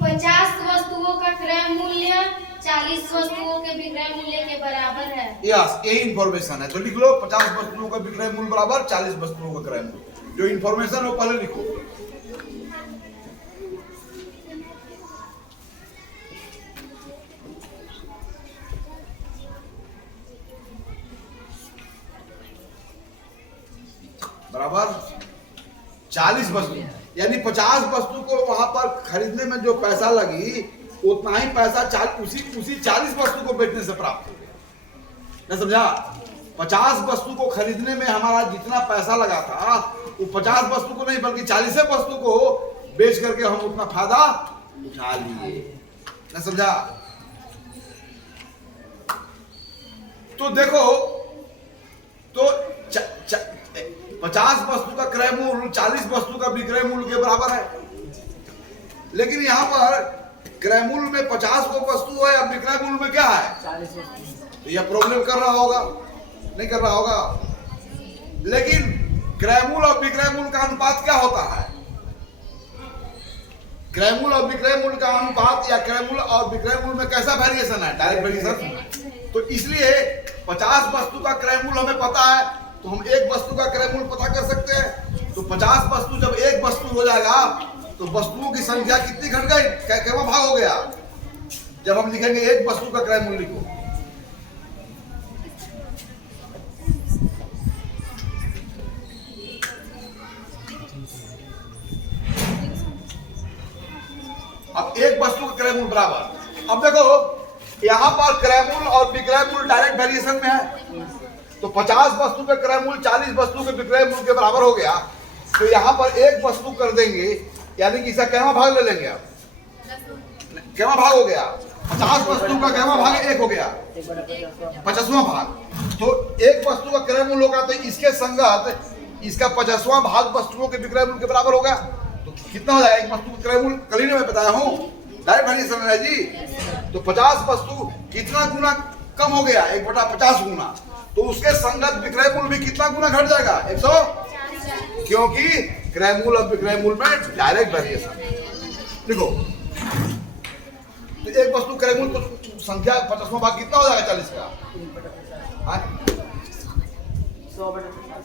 50 वस्तुओं का क्रय मूल्य 40 वस्तुओं के विक्रय मूल्य के बराबर है। यस, यही इंफॉर्मेशन है। तो लिख लो 50 वस्तुओं का विक्रय मूल्य बराबर 40 वस्तुओं का क्रय मूल्य। जो इंफॉर्मेशन हो पहले लिखो। बराबर 40 वस्तु, यानी 50 वस्तु को वहां पर खरीदने में जो पैसा लगी उतना ही पैसा उसी 40 वस्तु को बेचने से प्राप्त हो गया। समझा, 50 वस्तु को खरीदने में हमारा जितना पैसा लगा था वो 50 वस्तु को नहीं बल्कि 40 वस्तु को बेच करके हम उतना फायदा उठा लिए। न समझा। तो देखो, तो 50 वस्तु का क्रय मूल्य 40 वस्तु का विक्रय मूल्य के बराबर है। लेकिन यहाँ पर क्रय मूल्य में 50 को वस्तु है, अब विक्रय मूल्य में क्या है 40 वस्तु। तो यह प्रॉब्लम कर रहा होगा, नहीं कर रहा होगा। लेकिन क्रय मूल्य और विक्रय मूल्य का अनुपात क्या होता है, क्रय मूल्य और विक्रय मूल्य का अनुपात या क्रय मूल्य और विक्रय मूल्य में कैसा वेरिएशन है, डायरेक्ट वेरिएशन। तो इसलिए 50 वस्तु का क्रय मूल्य हमें पता है, तो हम एक वस्तु का क्रय मूल्य पता कर सकते हैं। तो 50 वस्तु जब एक वस्तु हो जाएगा तो वस्तुओं की संख्या कितनी घट गई, कैवा भाग हो गया। जब हम लिखेंगे एक वस्तु का क्रय मूल्य को, अब एक वस्तु का क्रय मूल्य बराबर, अब देखो यहां पर क्रय मूल्य और विक्रय मूल्य डायरेक्ट वेरिएशन में है, तो 50 वस्तु के क्रय मूल्य 40 वस्तु के विक्रय मूल्य के बराबर हो गया। तो यहां पर एक वस्तु कर देंगे, यानी कि इसका कैवा भाग ले लेंगे। आप कैवा भाग हो गया, 50 वस्तु का कैवा भाग 1 हो गया, 50वां भाग। तो एक वस्तु का क्रय मूल्य होगा, तो इसके संगत इसका 50वां भाग वस्तुओं के विक्रय मूल्य के बराबर होगा। तो कितना हो जाएगा एक वस्तु का क्रय मूल्य, कल ही मैं बताया हूं, डायरेक्ट वेरिएशन है जी। तो 50 वस्तु कितना गुना कम हो गया, 1/50 गुना, तो उसके संगत विक्रय मूल्य भी कितना गुना घट जाएगा, 100, क्योंकि क्रय मूल्य और विक्रय मूल्य में डायरेक्ट वेरिएशन। देखो तो एक वस्तु क्रय मूल्य को संख्या 50वां भाग कितना हो जाएगा 40 का, 100/50।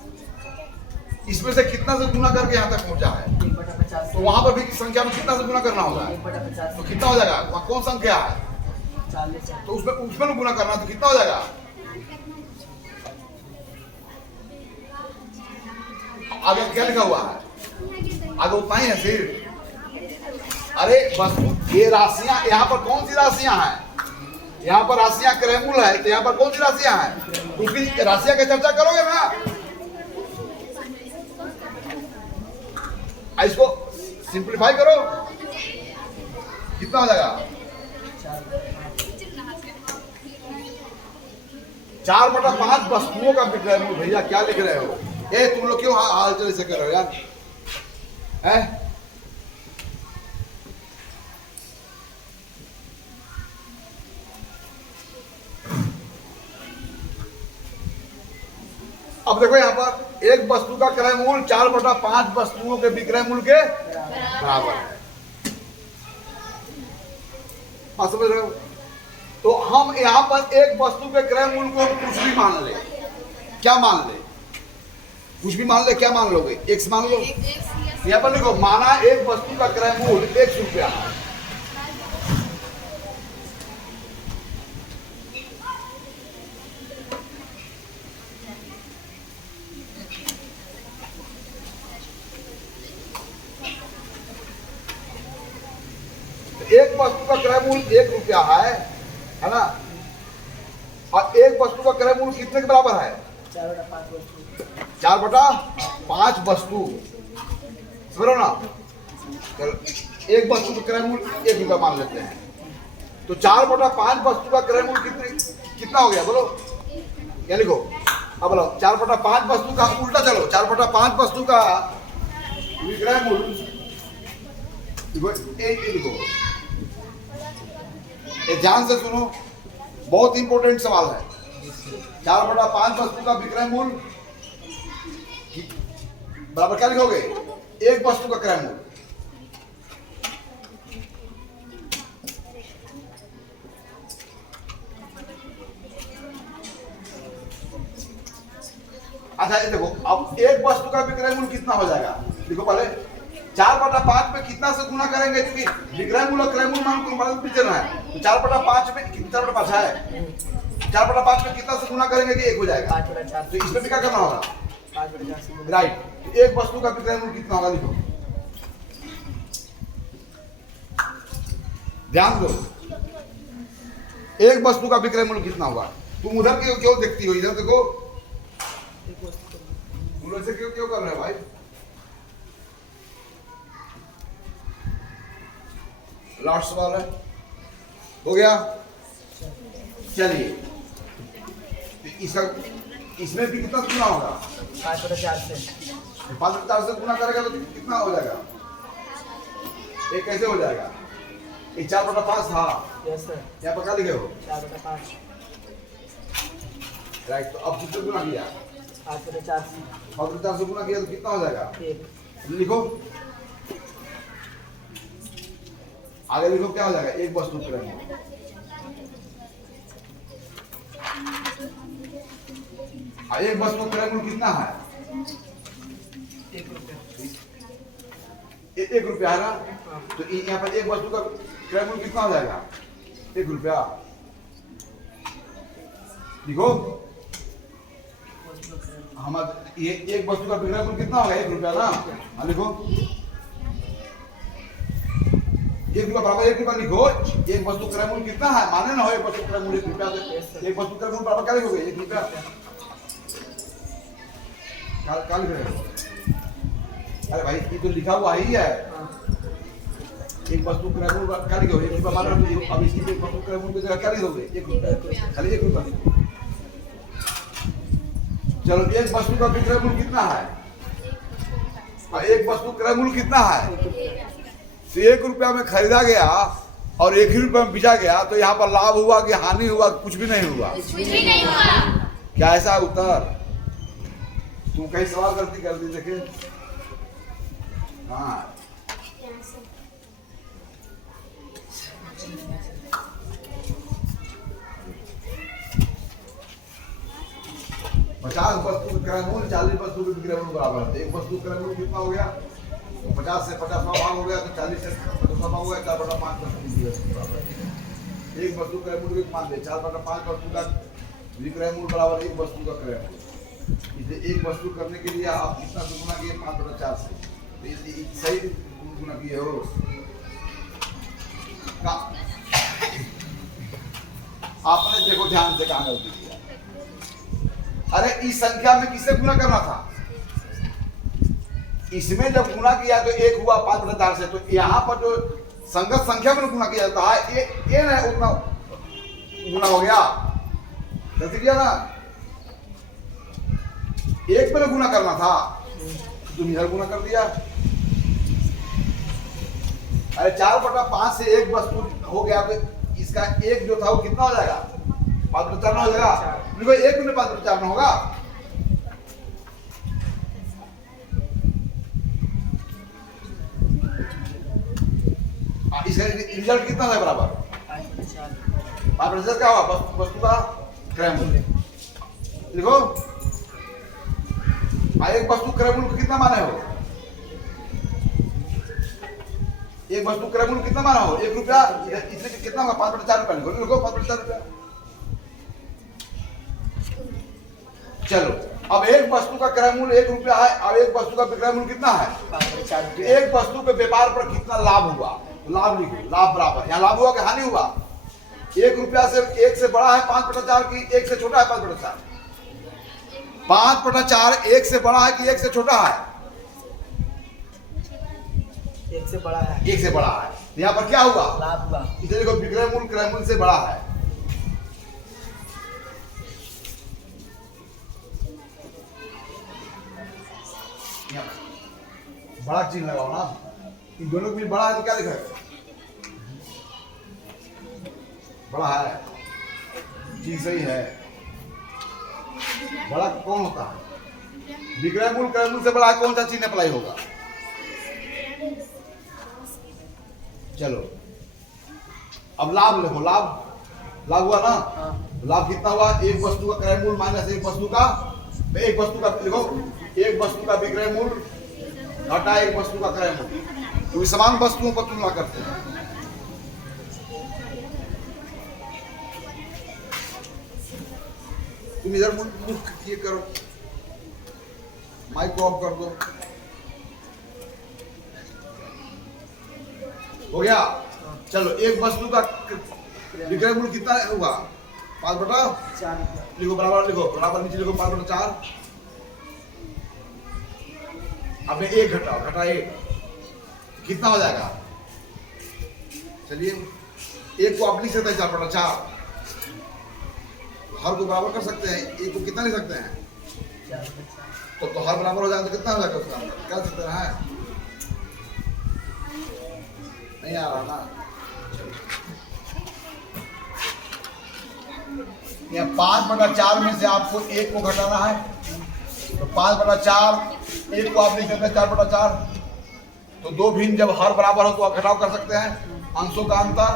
इसमें से कितना से गुना करके यहाँ तक पहुंचा है, तो वहां पर भी संख्या में कितना से गुना करना होगा, तो कितना हो जाएगा, वहां कौन संख्या है 40, तो उसमें गुना करना, तो कितना हो जाएगा। आगे क्या लिखा हुआ है, आगे उतना ही है सिर्फ। अरे वस्तु ये राशियां, यहाँ पर कौन सी राशियां हैं, यहाँ पर राशियां क्रय मूल्य है, तो यहाँ पर कौन सी राशियां हैं, उसकी राशियां की चर्चा करोगे ना। इसको सिंप्लीफाई करो, कितना हो जाएगा 4/5 वस्तुओं का विक्रय मूल्य। भैया क्या लिख रहे हो, ये तुम लोग क्यों हाल चल से कर रहे हो यार, हैं? अब देखो यहाँ पर एक वस्तु का क्रय मूल्य 4/5 वस्तुओं के विक्रय मूल्य के बराबर है। समझ रहे हो। तो हम यहाँ पर एक वस्तु के क्रय मूल्य को कुछ भी मान ले, क्या मान ले, कुछ भी मान ले, क्या मान लोगे, एक्स मान लो। यहाँ पर देखो माना एक वस्तु का क्रय मूल्य 100 रुपया है, एक वस्तु का क्रय मूल्य 1 रुपया है ना, और एक वस्तु का क्रय मूल्य कितने के बराबर है, 4/5 वस्तु, समझो ना। एक वस्तु का क्रय मूल्य 1 रुपया मान लेते हैं, तो 4/5 वस्तु का क्रय मूल्य कितना हो गया बोलो, या लिखो। अब बोलो 4/5 वस्तु का उल्टा, चलो 4/5 वस्तु का विक्रय मूल्य लिखो। ध्यान से सुनो, बहुत इंपॉर्टेंट सवाल है। 4/5 वस्तु का विक्रय मूल्य बराबर क्या लिखोगे, एक वस्तु का क्रय मूल्य। अच्छा ये देखो, अब एक वस्तु का विक्रय मूल्य कितना हो जाएगा, देखो पहले 4/5 में कितना से गुना करेंगे, क्योंकि विक्रय मूल्य और क्रय मूल्य मान को पीछे है, तो 4/5 में कितना 4/5 है, 4/5 में कितना से गुना करेंगे कि 1 हो जाएगा, तो इसमें भी क्या करना होगा, राइट। तो एक वस्तु का विक्रय मूल्य कितना होगा, लिखो। ध्यान दो, एक वस्तु का विक्रय मूल्य कितना होगा। तुम उधर क्यों देखती हो, इधर देखो, उधर से क्यों कर रहे हो भाई। लास्ट सवाल है, हो गया। चलिए इसका, इसमें भी कितना गुना होगा, 5/4 से 5/4 से गुना करेगा तो कितना हो जाएगा, ये कैसे हो जाएगा, ये 4/5 था, यस सर, यहाँ पर क्या लिखे हो, 4/5, राइट। तो अब कितने गुना किया, 5/4 से 5/4 से गुना किया तो कितना हो जाएगा, 1, लिखो। आगे लिखो क्या हो जाएगा, एक वस्तु क्रय मूल्य, एक वस्तु क्रय मूल्य कितना है, 1 रुपया, 1 रुपया है ना। तो यहाँ पर एक वस्तु का क्रय मूल्य कितना हो जाएगा? 1 रुपया। लिखो हम ये एक वस्तु का विक्रय मूल्य कितना होगा? 1 रुपया ना। हाँ लिखो 1 रुपया बराबर 1 रुपया लिखो। एक वस्तु क्रय मूल्य कितना है? माने ना हो एक वस्तु क्रय मूल्य 1 रुपया। एक वस्तु क्रय मूल्य बराबर क्या लिखोगे? 1 रुपया। क्या लिख रहे हो? अरे भाई ये तो लिखा हुआ ही है। एक वस्तु क्रय मूल्य क्या लिखोगे? 1 रुपया मान लो। अब इसकी एक वस्तु क्रय मूल्य की जगह क्या लिखोगे? 1 रुपया। खाली 1 रुपया लिखो। चलो एक वस्तु का विक्रय मूल्य कितना है? एक वस्तु क्रय मूल्य कितना है? तो 1 रुपया में खरीदा गया और 1 ही रुपया में बेचा गया, तो यहाँ पर लाभ हुआ कि हानि हुआ? कुछ भी नहीं हुआ। कुछ भी नहीं हुआ। क्या ऐसा है उत्तर? तुम कहीं सवाल गलती कर दी देखे। हाँ 50 वस्तु का क्रय मूल्य 40 वस्तु के विक्रय मूल्य बराबर है। एक वस्तु क्रय मूल्य कितना हो गया? तो 50 से 50वां भाग हो गया, तो 40 से 50वां भाग हो गया, 4/5 वस्तु बराबर। एक वस्तु क्रय मूल्य मान ले 4/5 वस्तु का विक्रय मूल्य बराबर एक वस्तु का क्रय मूल्य। इसलिए एक वस्तु करने के लिए आप कितना गुना किए? 5/4 से। सही गुना किए हो। आपने देखो ध्यान से कहा गलती किया। अरे इस संख्या में किससे गुना करना था? इसमें जब गुना किया तो 1 हुआ 5/4 से। तो यहाँ पर जो संगत संख्या में गुना किया जाता है, ये ना उतना गुना हो गया। गलती किया ना। 1 पे गुना करना था, तुम इधर गुना कर दिया। अरे 4/5 से एक वस्तु हो गया, तो इसका एक जो था वो कितना हो जाएगा? 5/4 हो जाएगा। देखो 1 में 5/4 में होगा। इसका रिजल्ट कितना है? बराबर 5/4 क्या होगा? वस्तु का क्रय मूल्य लिखो। एक वस्तु क्रय मूल्य कितना माने हो? एक वस्तु क्रय मूल्य कितना माना हो? 1 रुपया। इसलिए कितना होगा? 5/4 रुपया लिखो। लिखो 5/4 रुपया। चलो अब एक वस्तु का क्रय मूल्य 1 रुपया है और एक वस्तु का विक्रय मूल्य कितना है? 5/4। एक वस्तु के व्यापार पर कितना लाभ हुआ? तो लाभ लिखो। लाभ बराबर यहाँ लाभ हुआ कि हानि हुआ? 1 रुपया से 1 से बड़ा है 5/4 की 1 से छोटा है 5/4? 5/4 1 से बड़ा है कि 1 से छोटा है? 1 से बड़ा है। 1 से बड़ा है। यहाँ पर क्या हुआ? लाभ हुआ। इसलिए देखो विक्रय मूल्य क्रय मूल्य से बड़ा है। बड़ा चिन्ह लगाओ ना। इन दोनों के बड़ा है तो क्या लिखा है? बड़ा है। ठीक सही है। बड़ा कौन होता है? विक्रय मूल्य क्रय मूल्य से बड़ा कौन सा चिन्ह अप्लाई होगा? चलो अब लाभ लिखो। लाभ हुआ ना। लाभ कितना हुआ? एक वस्तु का क्रय मूल्य माइनस एक वस्तु का लिखो। एक वस्तु का विक्रय मूल्य घटा एक वस्तु का क्रय मूल्य। तो समान वस्तुओं पर तुलना करते हैं। तुम इधर मुख ये करो, माइक को ऑफ कर दो। हो गया। चलो एक वस्तु का विक्रय मूल्य कितना होगा? 5/4 लिखो। बराबर लिखो। बराबर नीचे लिखो 5/4। अब 1 घटाओ। घटा 1 कितना हो जाएगा? चलिए 1 को आप लिख सकते हैं 4/4। हर को बराबर कर सकते हैं। 1 को कितना लिख सकते हैं? तो हर बराबर हो जाएगा तो कितना हो जाएगा उसका? क्या सकते हैं? नहीं आ रहा ना। ये 5/4 में से आपको 1 को घटाना है। तो 5/4 1 को आप लिख सकते हैं 4/4। तो दो भिन्न जब हर बराबर हो तो आप घटाव कर सकते हैं। अंशों का अंतर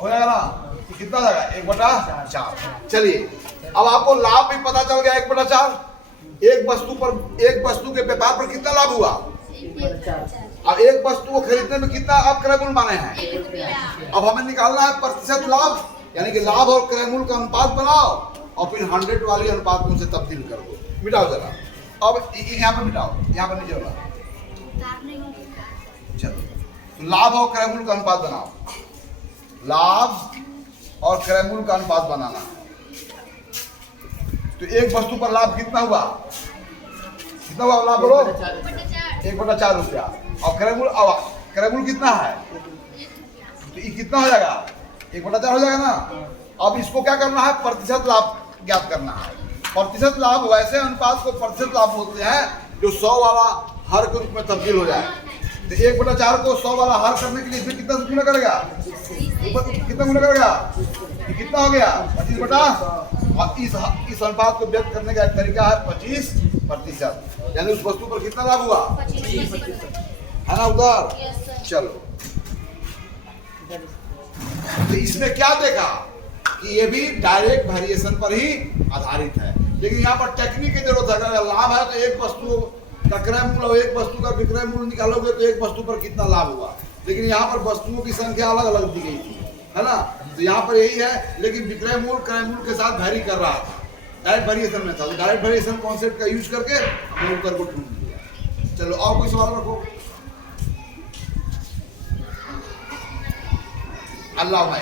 हो जाएगा ना। कितना जाएगा? 1/4। चलिए अब आपको लाभ भी पता चल गया। 1/4 एक वस्तु के व्यापार पर कितना लाभ हुआ? अब एक वस्तु को खरीदने में कितना आप क्रय मूल्य माने हैं? 1 रुपया। अब हमें निकालना है प्रतिशत लाभ, यानी कि लाभ और क्रय मूल्य का अनुपात बनाओ और फिर 100 वाली अनुपात को उनसे तब्दील कर दो। मिटाओ जरा, अब यहाँ पे मिटाओ, यहाँ पर नीचे वाला। चलो तो लाभ और क्रय मूल्य का अनुपात बनाओ, लाभ और क्रय मूल्य का अनुपात बनाना है। तो एक वस्तु पर लाभ कितना हुआ? कितना हुआ लाभ बोलो? 1/4 रुपया। और क्रय मूल्य कितना है? तो ये कितना हो जाएगा? 1/4 हो जाएगा ना। अब इसको क्या करना है? प्रतिशत लाभ ज्ञात करना है। प्रतिशत लाभ वैसे अनुपात को प्रतिशत लाभ बोलते हैं जो 100 वाला हर के रूप में तब्दील हो जाए। तो 1/4 को 100 वाला हर करने के लिए इसमें कितना गुना करेगा? कितना गुना करेगा? कितना हो गया? 25/100। और इस अनुपात को व्यक्त करने का एक तरीका है 25%, यानी उस वस्तु पर कितना लाभ हुआ? 25%। है ना उधर? Yes sir. चलो तो इसमें क्या देखा कि ये भी डायरेक्ट वेरिएशन पर ही आधारित है, लेकिन यहाँ पर टेक्निक की जरूरत है। अगर लाभ है तो एक वस्तु का क्रय मूल्य और एक वस्तु का विक्रय मूल्य निकालोगे तो एक वस्तु पर कितना लाभ हुआ, लेकिन यहाँ पर वस्तुओं की संख्या अलग अलग दी गई थी, है ना। तो यहाँ पर यही है, लेकिन विक्रय मूल्य क्रय मूल्य के साथ वैरी कर रहा था, डायरेक्ट वेरिएशन में था। तो डायरेक्ट वेरिएशन कॉन्सेप्ट का यूज करके हमने उत्तर को ढूंढ लिया। चलो और कोई सवाल रखो। अल्लाह भाई,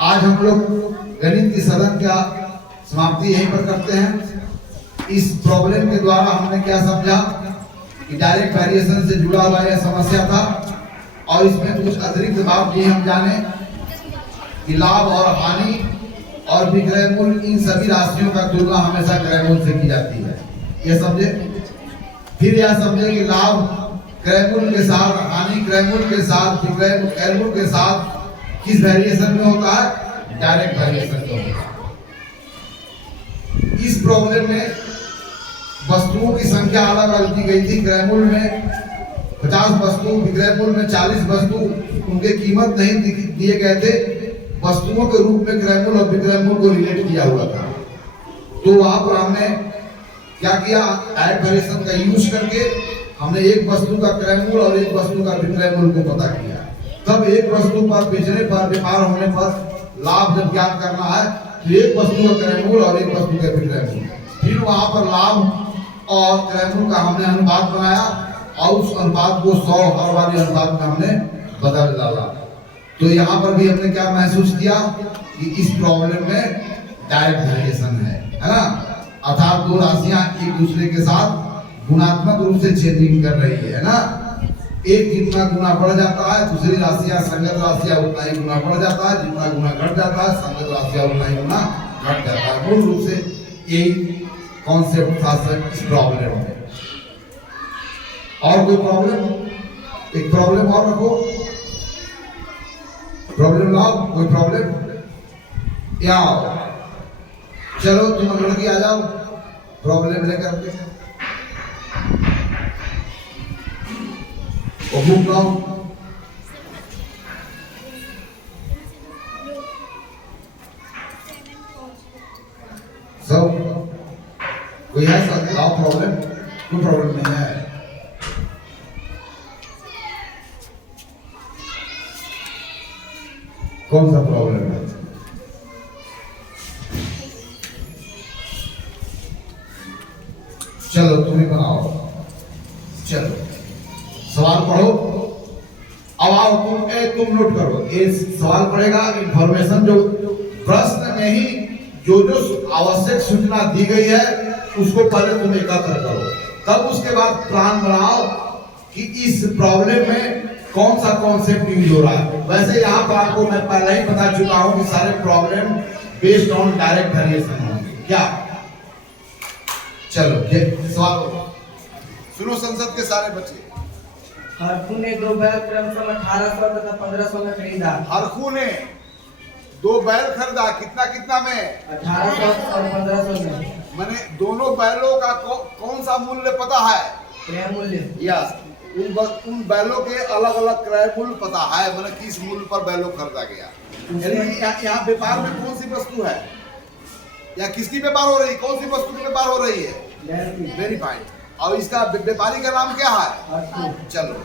आज हम लोग गणित की सदन का समाप्ति यहीं पर करते हैं। इस प्रॉब्लम के द्वारा हमने क्या समझा कि डायरेक्ट वेरिएशन से जुड़ा हुआ यह समस्या था, और इसमें कुछ अतिरिक्त बात भी हम जाने कि लाभ और हानि और विक्रय मूल्य, इन सभी राशियों का तुलना हमेशा क्रय मूल्य से की जाती है, ये समझे। फिर यह समझे कि लाभ क्रय मूल्य के साथ, हानि क्रय मूल्य के साथ, विक्रय मूल्य के साथ किस वेरिएशन में होता है? डायरेक्ट वेरिएशन में होता है। इस प्रॉब्लम में वस्तुओं की संख्या अलग अलग दी गई थी। क्रय मूल्य में 50 वस्तु, विक्रय मूल्य में 40 वस्तु, उनके कीमत नहीं दिए गए थे। वस्तुओं के रूप में क्रय मूल्य और विक्रय मूल्य को रिलेट किया हुआ था। तो वहां पर हमने क्या किया? डायरेक्ट वेरिएशन का यूज करके हमने एक वस्तु का क्रय मूल्य और एक वस्तु का विक्रय मूल्य को पता किया। तब एक वस्तु पर बेचने पर, व्यापार होने पर लाभ जब ज्ञात करना है तो एक वस्तु का क्रय मूल्य और एक वस्तु का विक्रय मूल्य, फिर वहां पर लाभ और क्रय मूल्य का हमने अनुपात बनाया और उस अनुपात को 100 हर वाले अनुपात में हमने बदल डाला। तो यहाँ पर भी हमने क्या महसूस किया कि इस प्रॉब्लम में डायरेक्ट वेरिएशन है ना, अर्थात दो राशियां एक दूसरे के साथ गुणात्मक रूप से चेंजिंग कर रही है ना। एक जितना गुना बढ़ जाता है, दूसरी राशियां संगत राशियां उतना ही गुना बढ़ जाता है, जितना गुना घट जाता है संगत राशियां उतना ही गुना घट जाता है। मूल रूप से यही कॉन्सेप्ट था इस प्रॉब्लम में। और कोई प्रॉब्लम? एक प्रॉब्लम और रखो, प्रॉब्लम लाओ। कोई प्रॉब्लम? या चलो तुम लड़की आ जाओ प्रॉब्लम लेकर के, बुक लाओ। सब कोई है? सब लाओ प्रॉब्लम। कोई प्रॉब्लम नहीं है। कौन सा प्रॉब्लम है? चलो तुम्हें बनाओ। चलो सवाल पढ़ो। अब आओ तुम नोट करो। ये सवाल पढ़ेगा, इंफॉर्मेशन जो प्रश्न में ही जो आवश्यक सूचना दी गई है उसको पहले तुम एकत्र करो, तब उसके बाद प्लान बनाओ कि इस प्रॉब्लम में कौन सा कॉन्सेप्ट यूज हो रहा है। वैसे यहाँ पर आपको मैं पहले ही बता चुका हूँ कि सारे problem based on direct variation होंगे। क्या? चलो सवाल सुनो संसद के सारे बच्चे। हरखू ने 2 बैल क्रमशः 1800 तथा 1500 में खरीदा। हरखू ने 2 बैल खरीदा, कितना कितना में? 1800 और 1500 में। मैंने दोनों बैलों का कौन सा मूल्य पता है? क्रय मूल्य। यस, उन बैलों के अलग अलग क्रय मूल्य पता है, मैंने किस मूल्य पर बैलों खरीदा गया। यहाँ व्यापार में कौन सी वस्तु है या किसकी व्यापार हो रही है? कौन सी वस्तु की व्यापार हो रही है? वेरीफाइड। और इसका व्यापारी का नाम क्या है? हरखू। चलो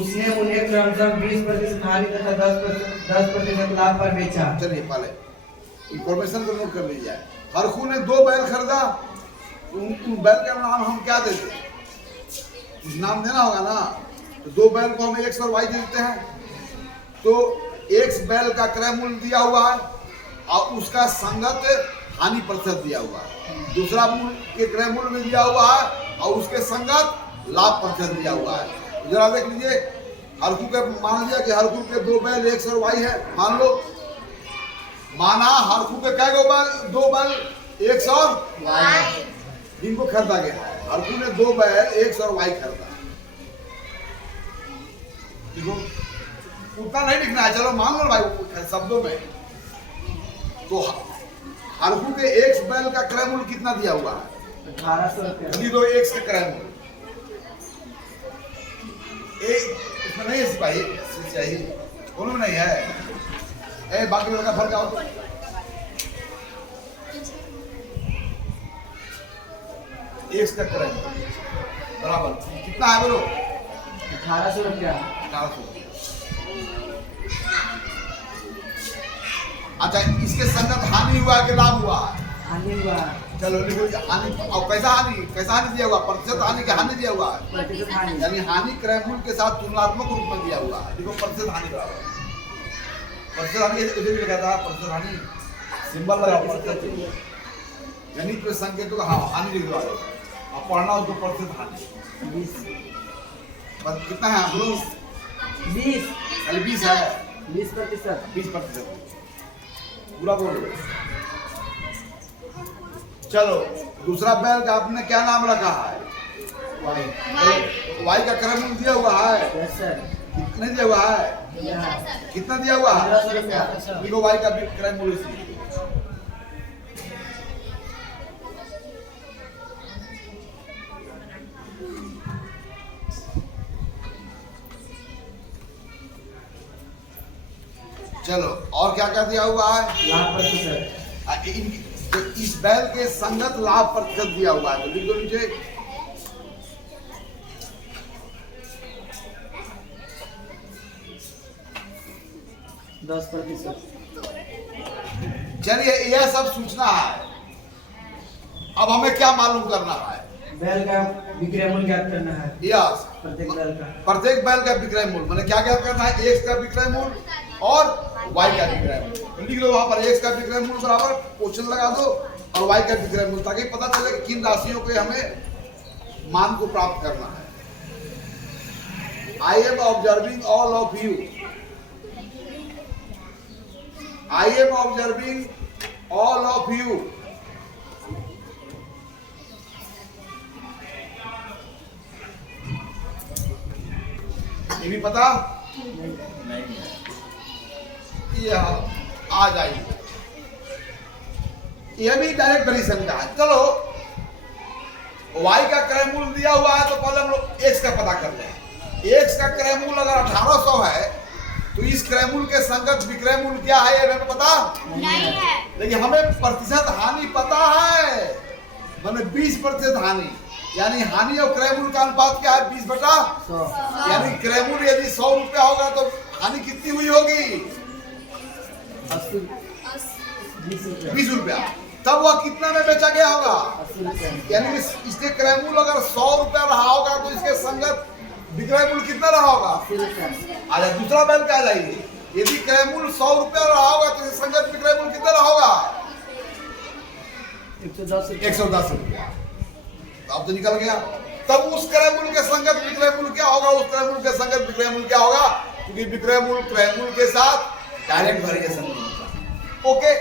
उसने उन्हें क्रमशः 20% हानि तथा 10% लाभ पर बेचा। चलिए पहले इंफॉर्मेशन को नोट कर लीजिए। हरखू ने 2 बैल खरीदा, उन बैल का नाम हम क्या देते हैं? कुछ नाम देना होगा ना। तो 2 बैल को हम एक्स और वाई दे देते हैं। तो एक्स बैल का क्रय मूल्य दिया हुआ है और उसका संगत हानि प्रतिशत दिया हुआ है। दूसरा मूल्य के क्रय मूल्य में दिया हुआ है और उसके संगत लाभ प्रतिशत दिया हुआ है। जरा देख लीजिए, हरखू के मान लिया कि हरखू के 2 बैल एक्स और वाई है, मान लो। माना हरखू के क्या 2 बैल एक्स और वाई इनको खरीदा गया है। हरखू ने 2 बैल एक्स और वाई खरीदा। देखो उतना नहीं लिखना है, चलो मान लो भाई शब्दों में। तो हरखू के एक्स बैल का क्रय मूल्य कितना दिया हुआ है? 1800 रुपया। ये 2 एक्स का क्रय मूल्य इसमें नहीं है सिपाही, चाहिए दोनों में नहीं है। बाकी वाला का फर्क आओ तो एक्स का क्रय बराबर कितना है बोलो? 1800 रुपया। 1800। अच्छा, इसके संगत हानि हुआ कि लाभ हुआ? हानि हुआ। चलो लिखो हानि। और कैसा हानि दिया हुआ? प्रतिशत हानि का हानि दिया हुआ है, प्रतिशत हानि। यानी हानि क्रय मूल्य के साथ तुलनात्मक रूप में दिया हुआ है। देखो प्रतिशत हानि बराबर प्रतिशत हानि कैसे लिखा था? प्रतिशत हानि सिंबल लगा प्रतिशत, यानी कोई संकेतों का हानि लिख दो। अब पढ़ना हो तो प्रतिशत हानि 20 कितना है? बोलो 20 खाली 20 है। 20%। 20% पूरा बोलो। चलो दूसरा बैल का आपने क्या नाम रखा है? वाई का क्रय मूल्य दिया हुआ है। Yes sir. कितने दिया हुआ है? यहाँ कितना दिया हुआ है? 1500 रुपया। देखो वाई का भी क्रय मूल्य सी। चलो और क्या क्या दिया हुआ है? लाभ प्रतिशत। तो इस बैल के संगत लाभ प्रतिशत दिया हुआ है। तो लिख दो नीचे। दस 10%। चलिए यह सब सूचना है। अब हमें क्या मालूम करना है? बैल का विक्रय मूल्य ज्ञात करना है। यस, प्रत्येक बैल का। प्रत्येक बैल का विक्रय मूल्य मैंने क्या ज्ञात करना है? एक्स का विक्रय मूल्य और वाई का विक्रय मूल्य। लिख लो वहां पर एक्स का विक्रय मूल्य बराबर क्वेश्चन लगा दो और वाई का विक्रय मूल्य, ताकि पता चले कि किन राशियों के हमें मान को प्राप्त करना है। I am observing all of you. I am observing all of you. ये भी पता नहीं है। ये आ जाइए, यह भी डायरेक्ट वेरिएशन का है। चलो y का क्रय मूल्य दिया हुआ है तो पहले हम लोग x का पता करते हैं। x का क्रय मूल्य अगर 1800 है तो इस क्रय मूल्य के संगत विक्रय मूल्य क्या है ये हमें पता नहीं है। लेकिन हमें प्रतिशत हानि पता है, मैंने 20% हानि, यानी हानि और क्रय मूल्य का अनुपात क्या है? 20/100। यानी क्रय मूल्य यदि 100 रुपया होगा तो हानि कितनी हुई होगी? 20 रुपया। तब वह कितना में बेचा गया होगा? 80 रुपया। यानी इसके क्रय मूल्य अगर 100 रुपया रहा होगा तो इसके संगत विक्रय मूल्य कितना रहा होगा? 80 रुपया। अच्छा दूसरा बैल क्या जाइए, यदि क्रय मूल्य 100 रुपया रहा होगा तो संगत विक्रय मूल्य कितना रहा होगा? 110 रुपया। 110 रुपया। अब तो निकल गया। तब उस क्रय मूल्य के संगत विक्रय मूल्य क्या होगा? उस क्रय मूल्य के संगत विक्रय मूल्य क्या होगा? क्योंकि विक्रय मूल्य क्रय मूल्य के साथ डायरेक्ट वेरिएशन नहीं होता। ओके,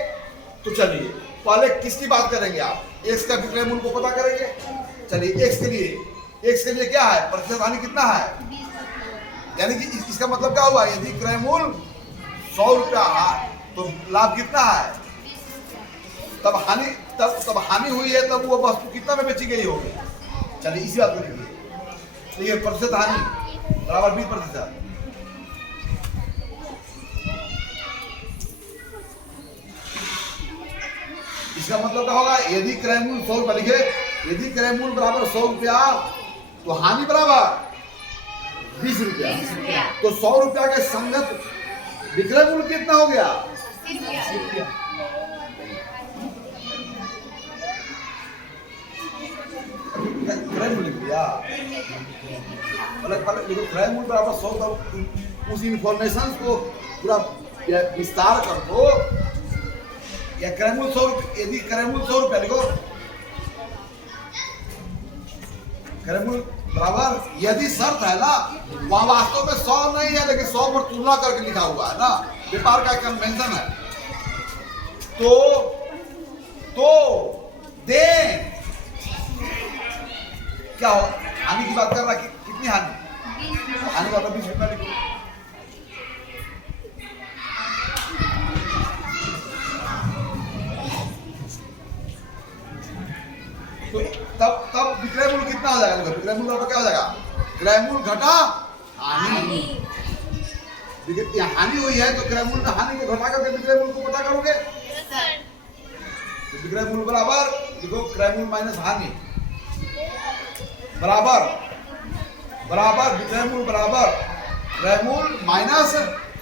तो चलिए पहले किसकी बात करेंगे? आप एक्स का विक्रय मूल्य को पता करेंगे। चलिए एक्स के लिए क्या है? प्रतिशत हानि कितना है? यानी कि इसका मतलब क्या हुआ? यदि क्रय मूल्य 100 रुपया है तो लाभ कितना है? तब हानि हुई है, तब वो वस्तु कितना में बेची गई होगी? चलिए इसी बात को लिखिए। देखिए प्रतिशत हानि बराबर 20%। इसका मतलब क्या होगा? यदि क्रय मूल्य 100 रुपया लिखे यदि क्रय मूल्य बराबर 100 रुपया तो हानि बराबर 20 रुपया। तो 100 रुपया के संगत विक्रय मूल्य कितना हो गया? 80 रुपया। क्रय मूल्य भैया मतलब देखो क्रय मूल्य बराबर 100, तो उस इंफॉर्मेशन को पूरा विस्तार कर दो। या क्रय मूल्य 100 रुपया, यदि क्रय मूल्य 100 रुपया लिखो, क्रय मूल्य बराबर, यदि शर्त है ना वहां वास्तव में 100 नहीं है लेकिन 100 पर तुलना करके लिखा हुआ है ना, व्यापार का कन्वेंशन है, तो दे क्या हो, हानि की बात कर रहा, कितनी हानि? हानि का 20 रुपया लिखो। तो तब विक्रय मूल्य कितना हो जाएगा? विक्रय मूल्य क्या हो जाएगा? क्रय मूल्य घटा हानि। हानि हुई है तो क्रय मूल्य हानि को घटा करके विक्रय मूल्य को पता करोगे। तो विक्रय मूल्य बराबर देखो क्रय मूल्य माइनस हानि बराबर विक्रय मूल्य बराबर क्रय मूल्य माइनस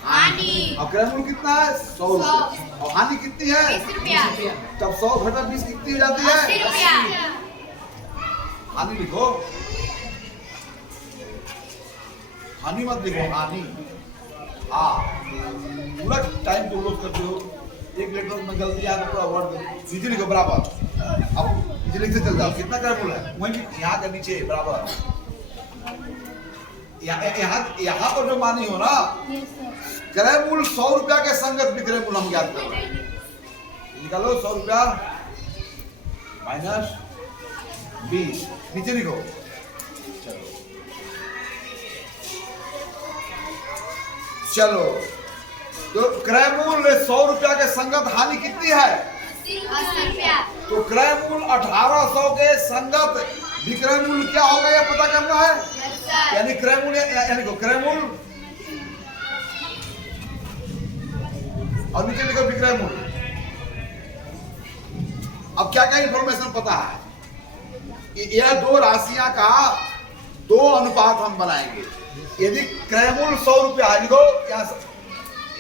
हानि। और क्रय मूल्य कितना है? 100 रुपया। और हानि कितनी है? 20 रुपया। तब 100 घटा 20 कितनी हो जाती है? 80 रुपया। हानि लिखो, हानि मत लिखो, हानि। पूरा टाइम तो लोग करते हो, एक लेटर में गलती है तो पूरा वर्ड सीधे लिखो बराबर। अब लिख से चल जाओ, कितना क्रय मूल्य है वहीं यहाँ के नीचे बराबर। यहाँ पर जो मानी हो ना, क्रय मूल्य 100 रुपया के संगत विक्रय मूल्य हम ज्ञात कर रहे हैं। निकालो 100 रुपया माइनस 20, नीचे लिखो। चलो तो क्रय मूल्य 100 रुपया के संगत हानि कितनी है? 80 रुपया। तो क्रय मूल्य 1800 के संगत विक्रय मूल्य क्या होगा यह पता करना है। यानी क्रय मूल्य यानी क्रय मूल्य और नीचे लिखो विक्रय मूल्य। अब क्या क्या इंफॉर्मेशन पता है? यह दो राशियां का 2 अनुपात हम बनाएंगे। यदि क्रय मूल्य 100 रुपया है लिखो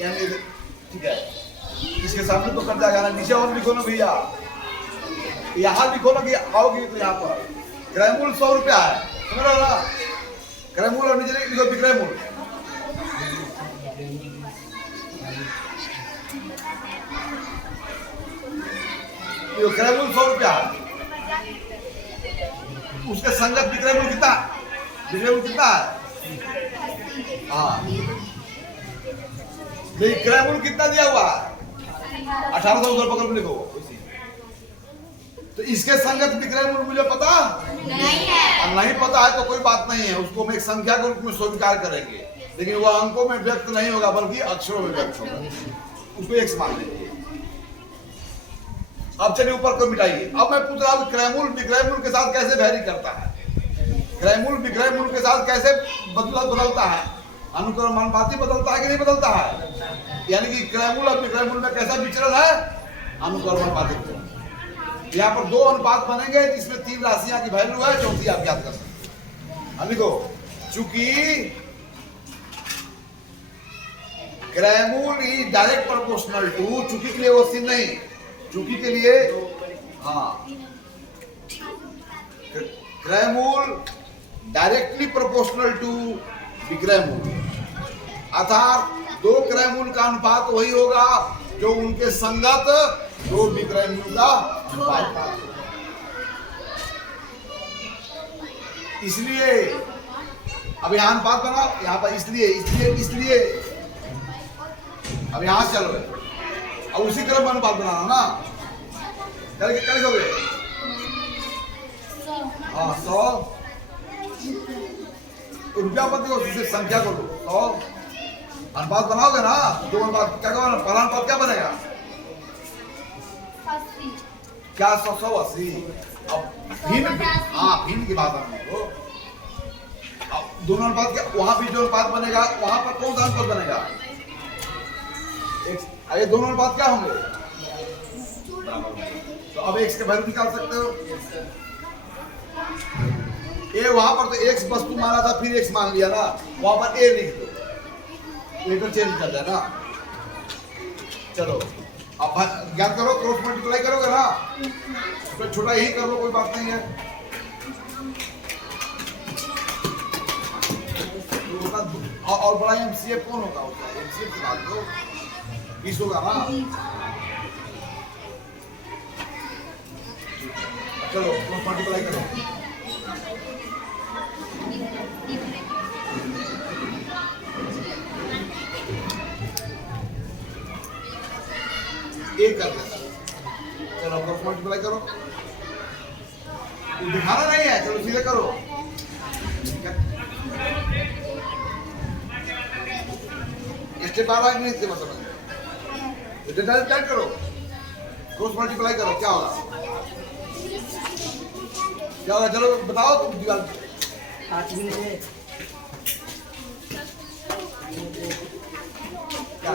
यानी ठीक है, इसके सामने तो कर जाएगा ना, नीचे और लिखो ना भैया, यहाँ लिखो ना कि आओगी तो यहाँ पर क्रय मूल्य 100 रुपया है, समझ रहे हो ना? क्रय मूल्य और नीचे लिखो विक्रय मूल्य। क्रय मूल्य 100 रुपया है, उसके संगत विक्रय मूल्य कितना? विक्रय मूल्य कितना है? हाँ, लेकिन क्रय मूल्य कितना दिया हुआ है? 1800 उधर पकड़ लिखो। तो इसके संगत विक्रय मूल्य मुझे पता नहीं है। और नहीं पता है तो कोई बात नहीं है, उसको हम एक संख्या के रूप में स्वीकार करेंगे, लेकिन वह अंकों में व्यक्त नहीं होगा बल्कि अक्षरों में व्यक्त होगा, उसको एक मान लीजिए। अब चलिए ऊपर को मिटाइए। अब मैं पूछ रहा हूँ क्रय मूल्य विक्रय मूल्य के साथ कैसे वैरी करता है, क्रय मूल्य विक्रय मूल्य के साथ कैसे बदलता है, अनुक्रमानुपाती बदलता है कि नहीं बदलता है? यानी कि क्रय मूल्य और विक्रय मूल्य में कैसा विचरण है? अनुक्रमानुपाती। यहाँ पर 2 अनुपात बनेंगे जिसमें 3 राशियां की वैल्यू है, चौथी आप याद कर सकते हैं। अब लिखो चूंकि क्रय मूल्य इज डायरेक्ट प्रोपोर्शनल टू, चूंकि के लिए वो सीन नहीं, चूंकि के लिए हाँ, क्रय मूल्य डायरेक्टली प्रोपोर्शनल टू विक्रय मूल्य, अर्थात 2 क्रय मूल्य का अनुपात वही होगा जो उनके संगत 2 विक्रय मूल्य का अनुपात था। इसलिए अब यहाँ अनुपात बनाओ, यहाँ पर इसलिए अब यहाँ चलो, अब उसी क्रम में अनुपात बनाना ना, क्या लिखोगे? हाँ 100 रुपया मत देखो, सिर्फ संख्या को लो। 100 अनुपात बनाओगे ना, 2 अनुपात क्या करना? पहला अनुपात क्या बनेगा? 80। क्या 180? अब भिन्न की बात है। अब दोनों अनुपात क्या, वहां भी जो अनुपात बनेगा वहां पर कौन सा अनुपात बनेगा? ये दोनों अनुपात क्या होंगे? तो अब x के वैल्यू निकाल सकते हो। ए वहां पर तो एक्स वस्तु माना था, फिर एक्स मान लिया ना, वहां पर ए लिख दो, लेटर चेंज कर देना। चलो अब ज्ञात करो, क्रॉस मल्टीप्लाई करोगे ना, तो छोटा ही कर लो, कोई बात नहीं है। और बड़ा एमसीएफ कौन होता है? एमसीएफ निकाल दो, 20 होगा ना। चलो क्रॉस मल्टीप्लाई करो। एक कर देता, चलो क्रॉस मल्टीप्लाई करो, दिखाना नहीं है, चलो सीधे करो। स्टेप आ रहा है नहीं, मतलब डेटा टाइप करो, क्रॉस मल्टीप्लाई करो, क्या होगा? क्या होगा? चलो बताओ तुम दीवार 8 गुने क्या?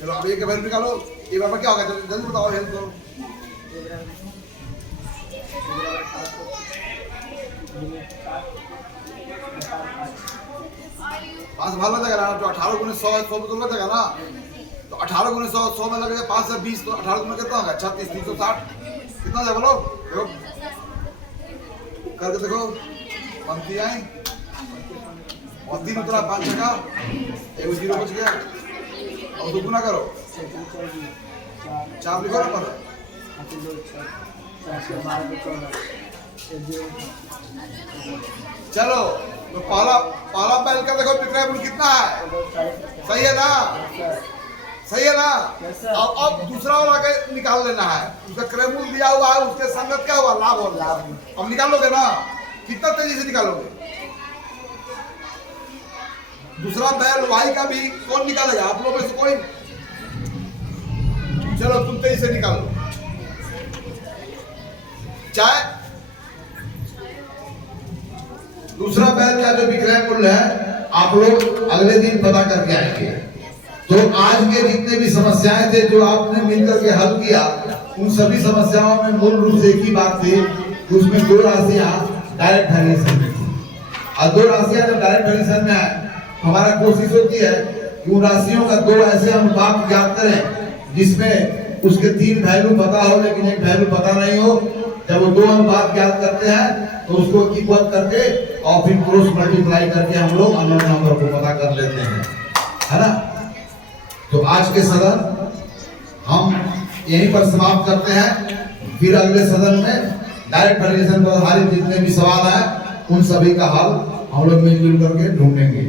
चलो अब एक वैल्यू निकालो, ये बार क्या होगा? जल्दी बताओ, हेल्प करो। पाँच भाग लग जाएगा ना, तो 18 गुने 100 100 में तो लग जाएगा ना, तो 18 गुने 100 100 में लगेगा 5 से 20, तो 18 गुने कितना होगा? 36 360 कितना जाए बोलो? देखो करके देखो, पंक्ति आई और 3 उतरा, 5 जगह, एक 0 बच गया, और 2 गुना करो, 4 लिखो ना पर। चलो तो पहला बैल का देखो विक्रय मूल्य कितना है? सही है ना? सही है ना? अब दूसरा वाला के निकाल लेना है, उसका क्रय मूल्य दिया हुआ है, उसके संगत क्या हुआ? लाभ और लाभ। अब निकालोगे ना, कितना तेजी से निकालोगे? दूसरा बैल वाई का भी कौन निकालेगा? आप लोगों में से कोई? चलो तुम तेजी से निकालो। चाहे दूसरा बैल का जो विक्रय मूल्य है आप लोग अगले दिन पता करके आएंगे। तो आज के जितने भी समस्याएं थे जो आपने मिलकर के हल किया, उन सभी समस्याओं में मूल रूप से एक ही बात थी, उसमें 2 राशियां डायरेक्ट वेरिएशन में थी, और 2 राशियां जब डायरेक्ट वेरिएशन में है, हमारा कोशिश होती है कि उन राशियों का 2 ऐसे अनुपात ज्ञात करें जिसमें उसके 3 वैल्यू पता हो लेकिन एक वैल्यू पता नहीं हो। जब वो 2 अनुपात ज्ञात करते हैं तो उसको इक्वल करके और फिर क्रॉस मल्टीप्लाई करके हम लोग अननोन नंबर को पता कर लेते हैं, है ना? तो आज के सदन हम यहीं पर समाप्त करते हैं, फिर अगले सदन में डायरेक्ट वेरिएशन पर आधारित जितने भी सवाल हैं उन सभी का हल हम लोग मिलजुल करके ढूंढेंगे।